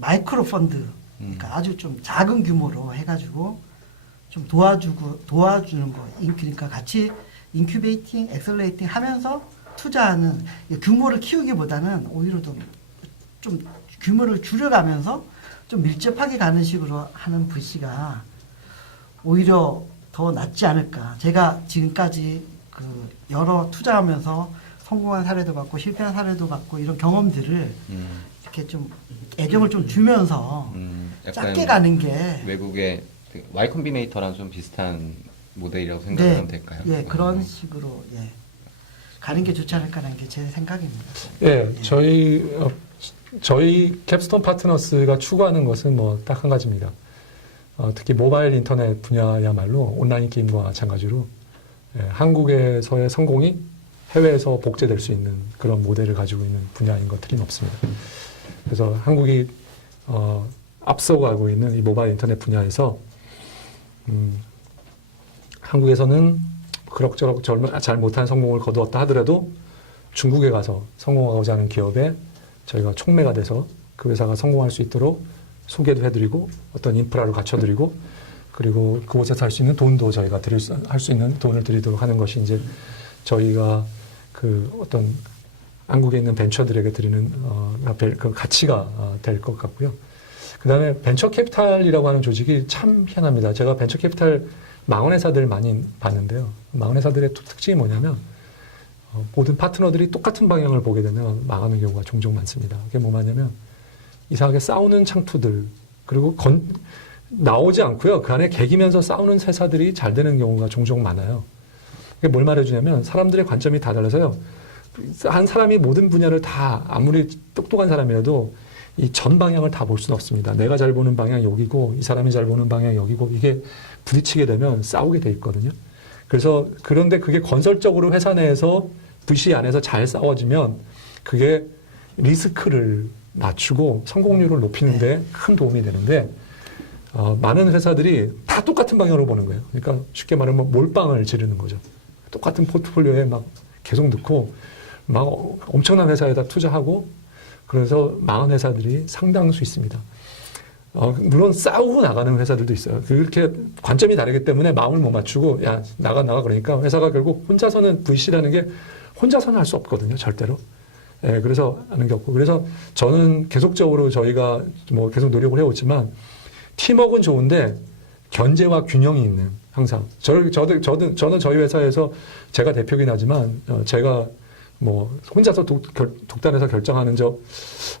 마이크로 펀드, 그러니까 아주 좀 작은 규모로 해가지고 좀 도와주는 거, 그러니까 같이 인큐베이팅, 엑셀레이팅 하면서 투자하는 규모를 키우기보다는 오히려 좀 규모를 줄여가면서 좀 밀접하게 가는 식으로 하는 VC가 오히려 더 낫지 않을까. 제가 지금까지 여러 투자하면서 성공한 사례도 봤고 실패한 사례도 봤고 이런 경험들을 이렇게 좀 애정을 좀 주면서 약간 작게 가는 게 외국의 Y 콤비네이터랑 좀 비슷한 모델이라고 생각하면 될까요? 예, 그런 식으로 가는 게 좋지 않을까라는 게 제 생각입니다. 예, 저희 캡스톤 파트너스가 추구하는 것은 뭐 딱 한 가지입니다. 특히 모바일 인터넷 분야야말로 온라인 게임과 마찬가지로 한국에서의 성공이 해외에서 복제될 수 있는 그런 모델을 가지고 있는 분야인 것 틀림없습니다. 그래서 한국이 앞서가고 있는 이 모바일 인터넷 분야에서 한국에서는 그럭저럭 잘 못한 성공을 거두었다 하더라도 중국에 가서 성공하고자 하는 기업에 저희가 촉매가 돼서 그 회사가 성공할 수 있도록 소개도 해드리고 어떤 인프라를 갖춰드리고 그리고 그곳에서 할 수 있는 돈도 저희가 할 수 있는 돈을 드리도록 하는 것이 이제 저희가 어떤 한국에 있는 벤처들에게 드리는 그 가치가 될 것 같고요. 그 다음에 벤처 캐피탈이라고 하는 조직이 참 희한합니다. 제가 벤처 캐피탈 망한 회사들 많이 봤는데요. 망한 회사들의 특징이 뭐냐면 모든 파트너들이 똑같은 방향을 보게 되면 망하는 경우가 종종 많습니다. 그게 뭐냐면 이상하게 싸우는 창투들 그리고 나오지 않고요. 그 안에 개기면서 싸우는 회사들이 잘 되는 경우가 종종 많아요. 그게 뭘 말해주냐면 사람들의 관점이 다 달라서요. 한 사람이 모든 분야를 다 아무리 똑똑한 사람이라도 이 전 방향을 다 볼 수는 없습니다. 내가 잘 보는 방향 여기고 이 사람이 잘 보는 방향 여기고 이게 부딪히게 되면 싸우게 돼 있거든요. 그래서 그런데 그게 건설적으로 회사 내에서 VC 안에서 잘 싸워지면 그게 리스크를 낮추고 성공률을 높이는 데 큰 도움이 되는데 많은 회사들이 다 똑같은 방향으로 보는 거예요. 그러니까 쉽게 말하면 몰빵을 지르는 거죠. 똑같은 포트폴리오에 막 계속 넣고 막 엄청난 회사에다 투자하고 그래서 망한 회사들이 상당수 있습니다. 물론 싸우고 나가는 회사들도 있어요. 그렇게 관점이 다르기 때문에 마음을 못 맞추고 야 나가 그러니까 회사가 결국 혼자서는 VC라는 게 혼자서는 할 수 없거든요. 절대로. 예, 그래서 하는 게 없고 그래서 저는 계속적으로 저희가 뭐 계속 노력을 해오지만 팀워크는 좋은데 견제와 균형이 있는 항상 저는 저희 회사에서 제가 대표긴 하지만 제가 뭐 혼자서 독단해서 결정하는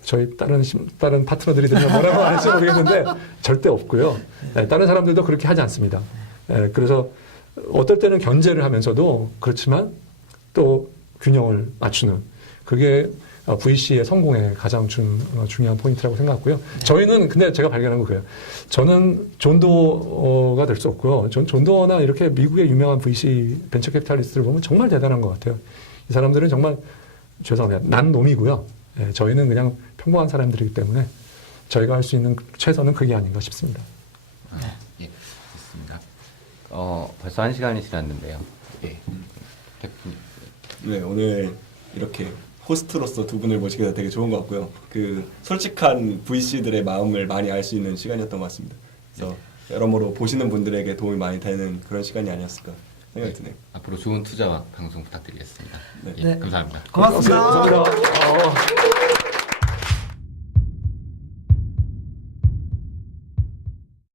저희 다른 파트너들이 되면 뭐라고 할지 모르겠는데 절대 없고요. 네, 다른 사람들도 그렇게 하지 않습니다. 네, 그래서 어떨 때는 견제를 하면서도 그렇지만 또 균형을 맞추는 그게 VC의 성공의 가장 중요한 포인트라고 생각하고요. 저희는 근데 제가 발견한 거 그래요. 저는 존도가 될 수 없고요. 존도나 이렇게 미국의 유명한 VC 벤처 캐피탈리스트를 보면 정말 대단한 것 같아요. 이 사람들은 정말 죄송합니다. 난 놈이고요. 예, 저희는 그냥 평범한 사람들이기 때문에 저희가 할 수 있는 최선은 그게 아닌가 싶습니다. 예, 좋습니다. 벌써 1시간이 지났는데요. 예. 대표님. 네, 오늘 이렇게 호스트로서 두 분을 모시게 돼서 되게 좋은 것 같고요. 그 솔직한 VC들의 마음을 많이 알 수 있는 시간이었던 것 같습니다. 그래서 여러모로 보시는 분들에게 도움이 많이 되는 그런 시간이 아니었을까 생각이 드네요. 앞으로 좋은 투자와 방송 부탁드리겠습니다. 네. 예, 네. 감사합니다. 고맙습니다. 감사합니다.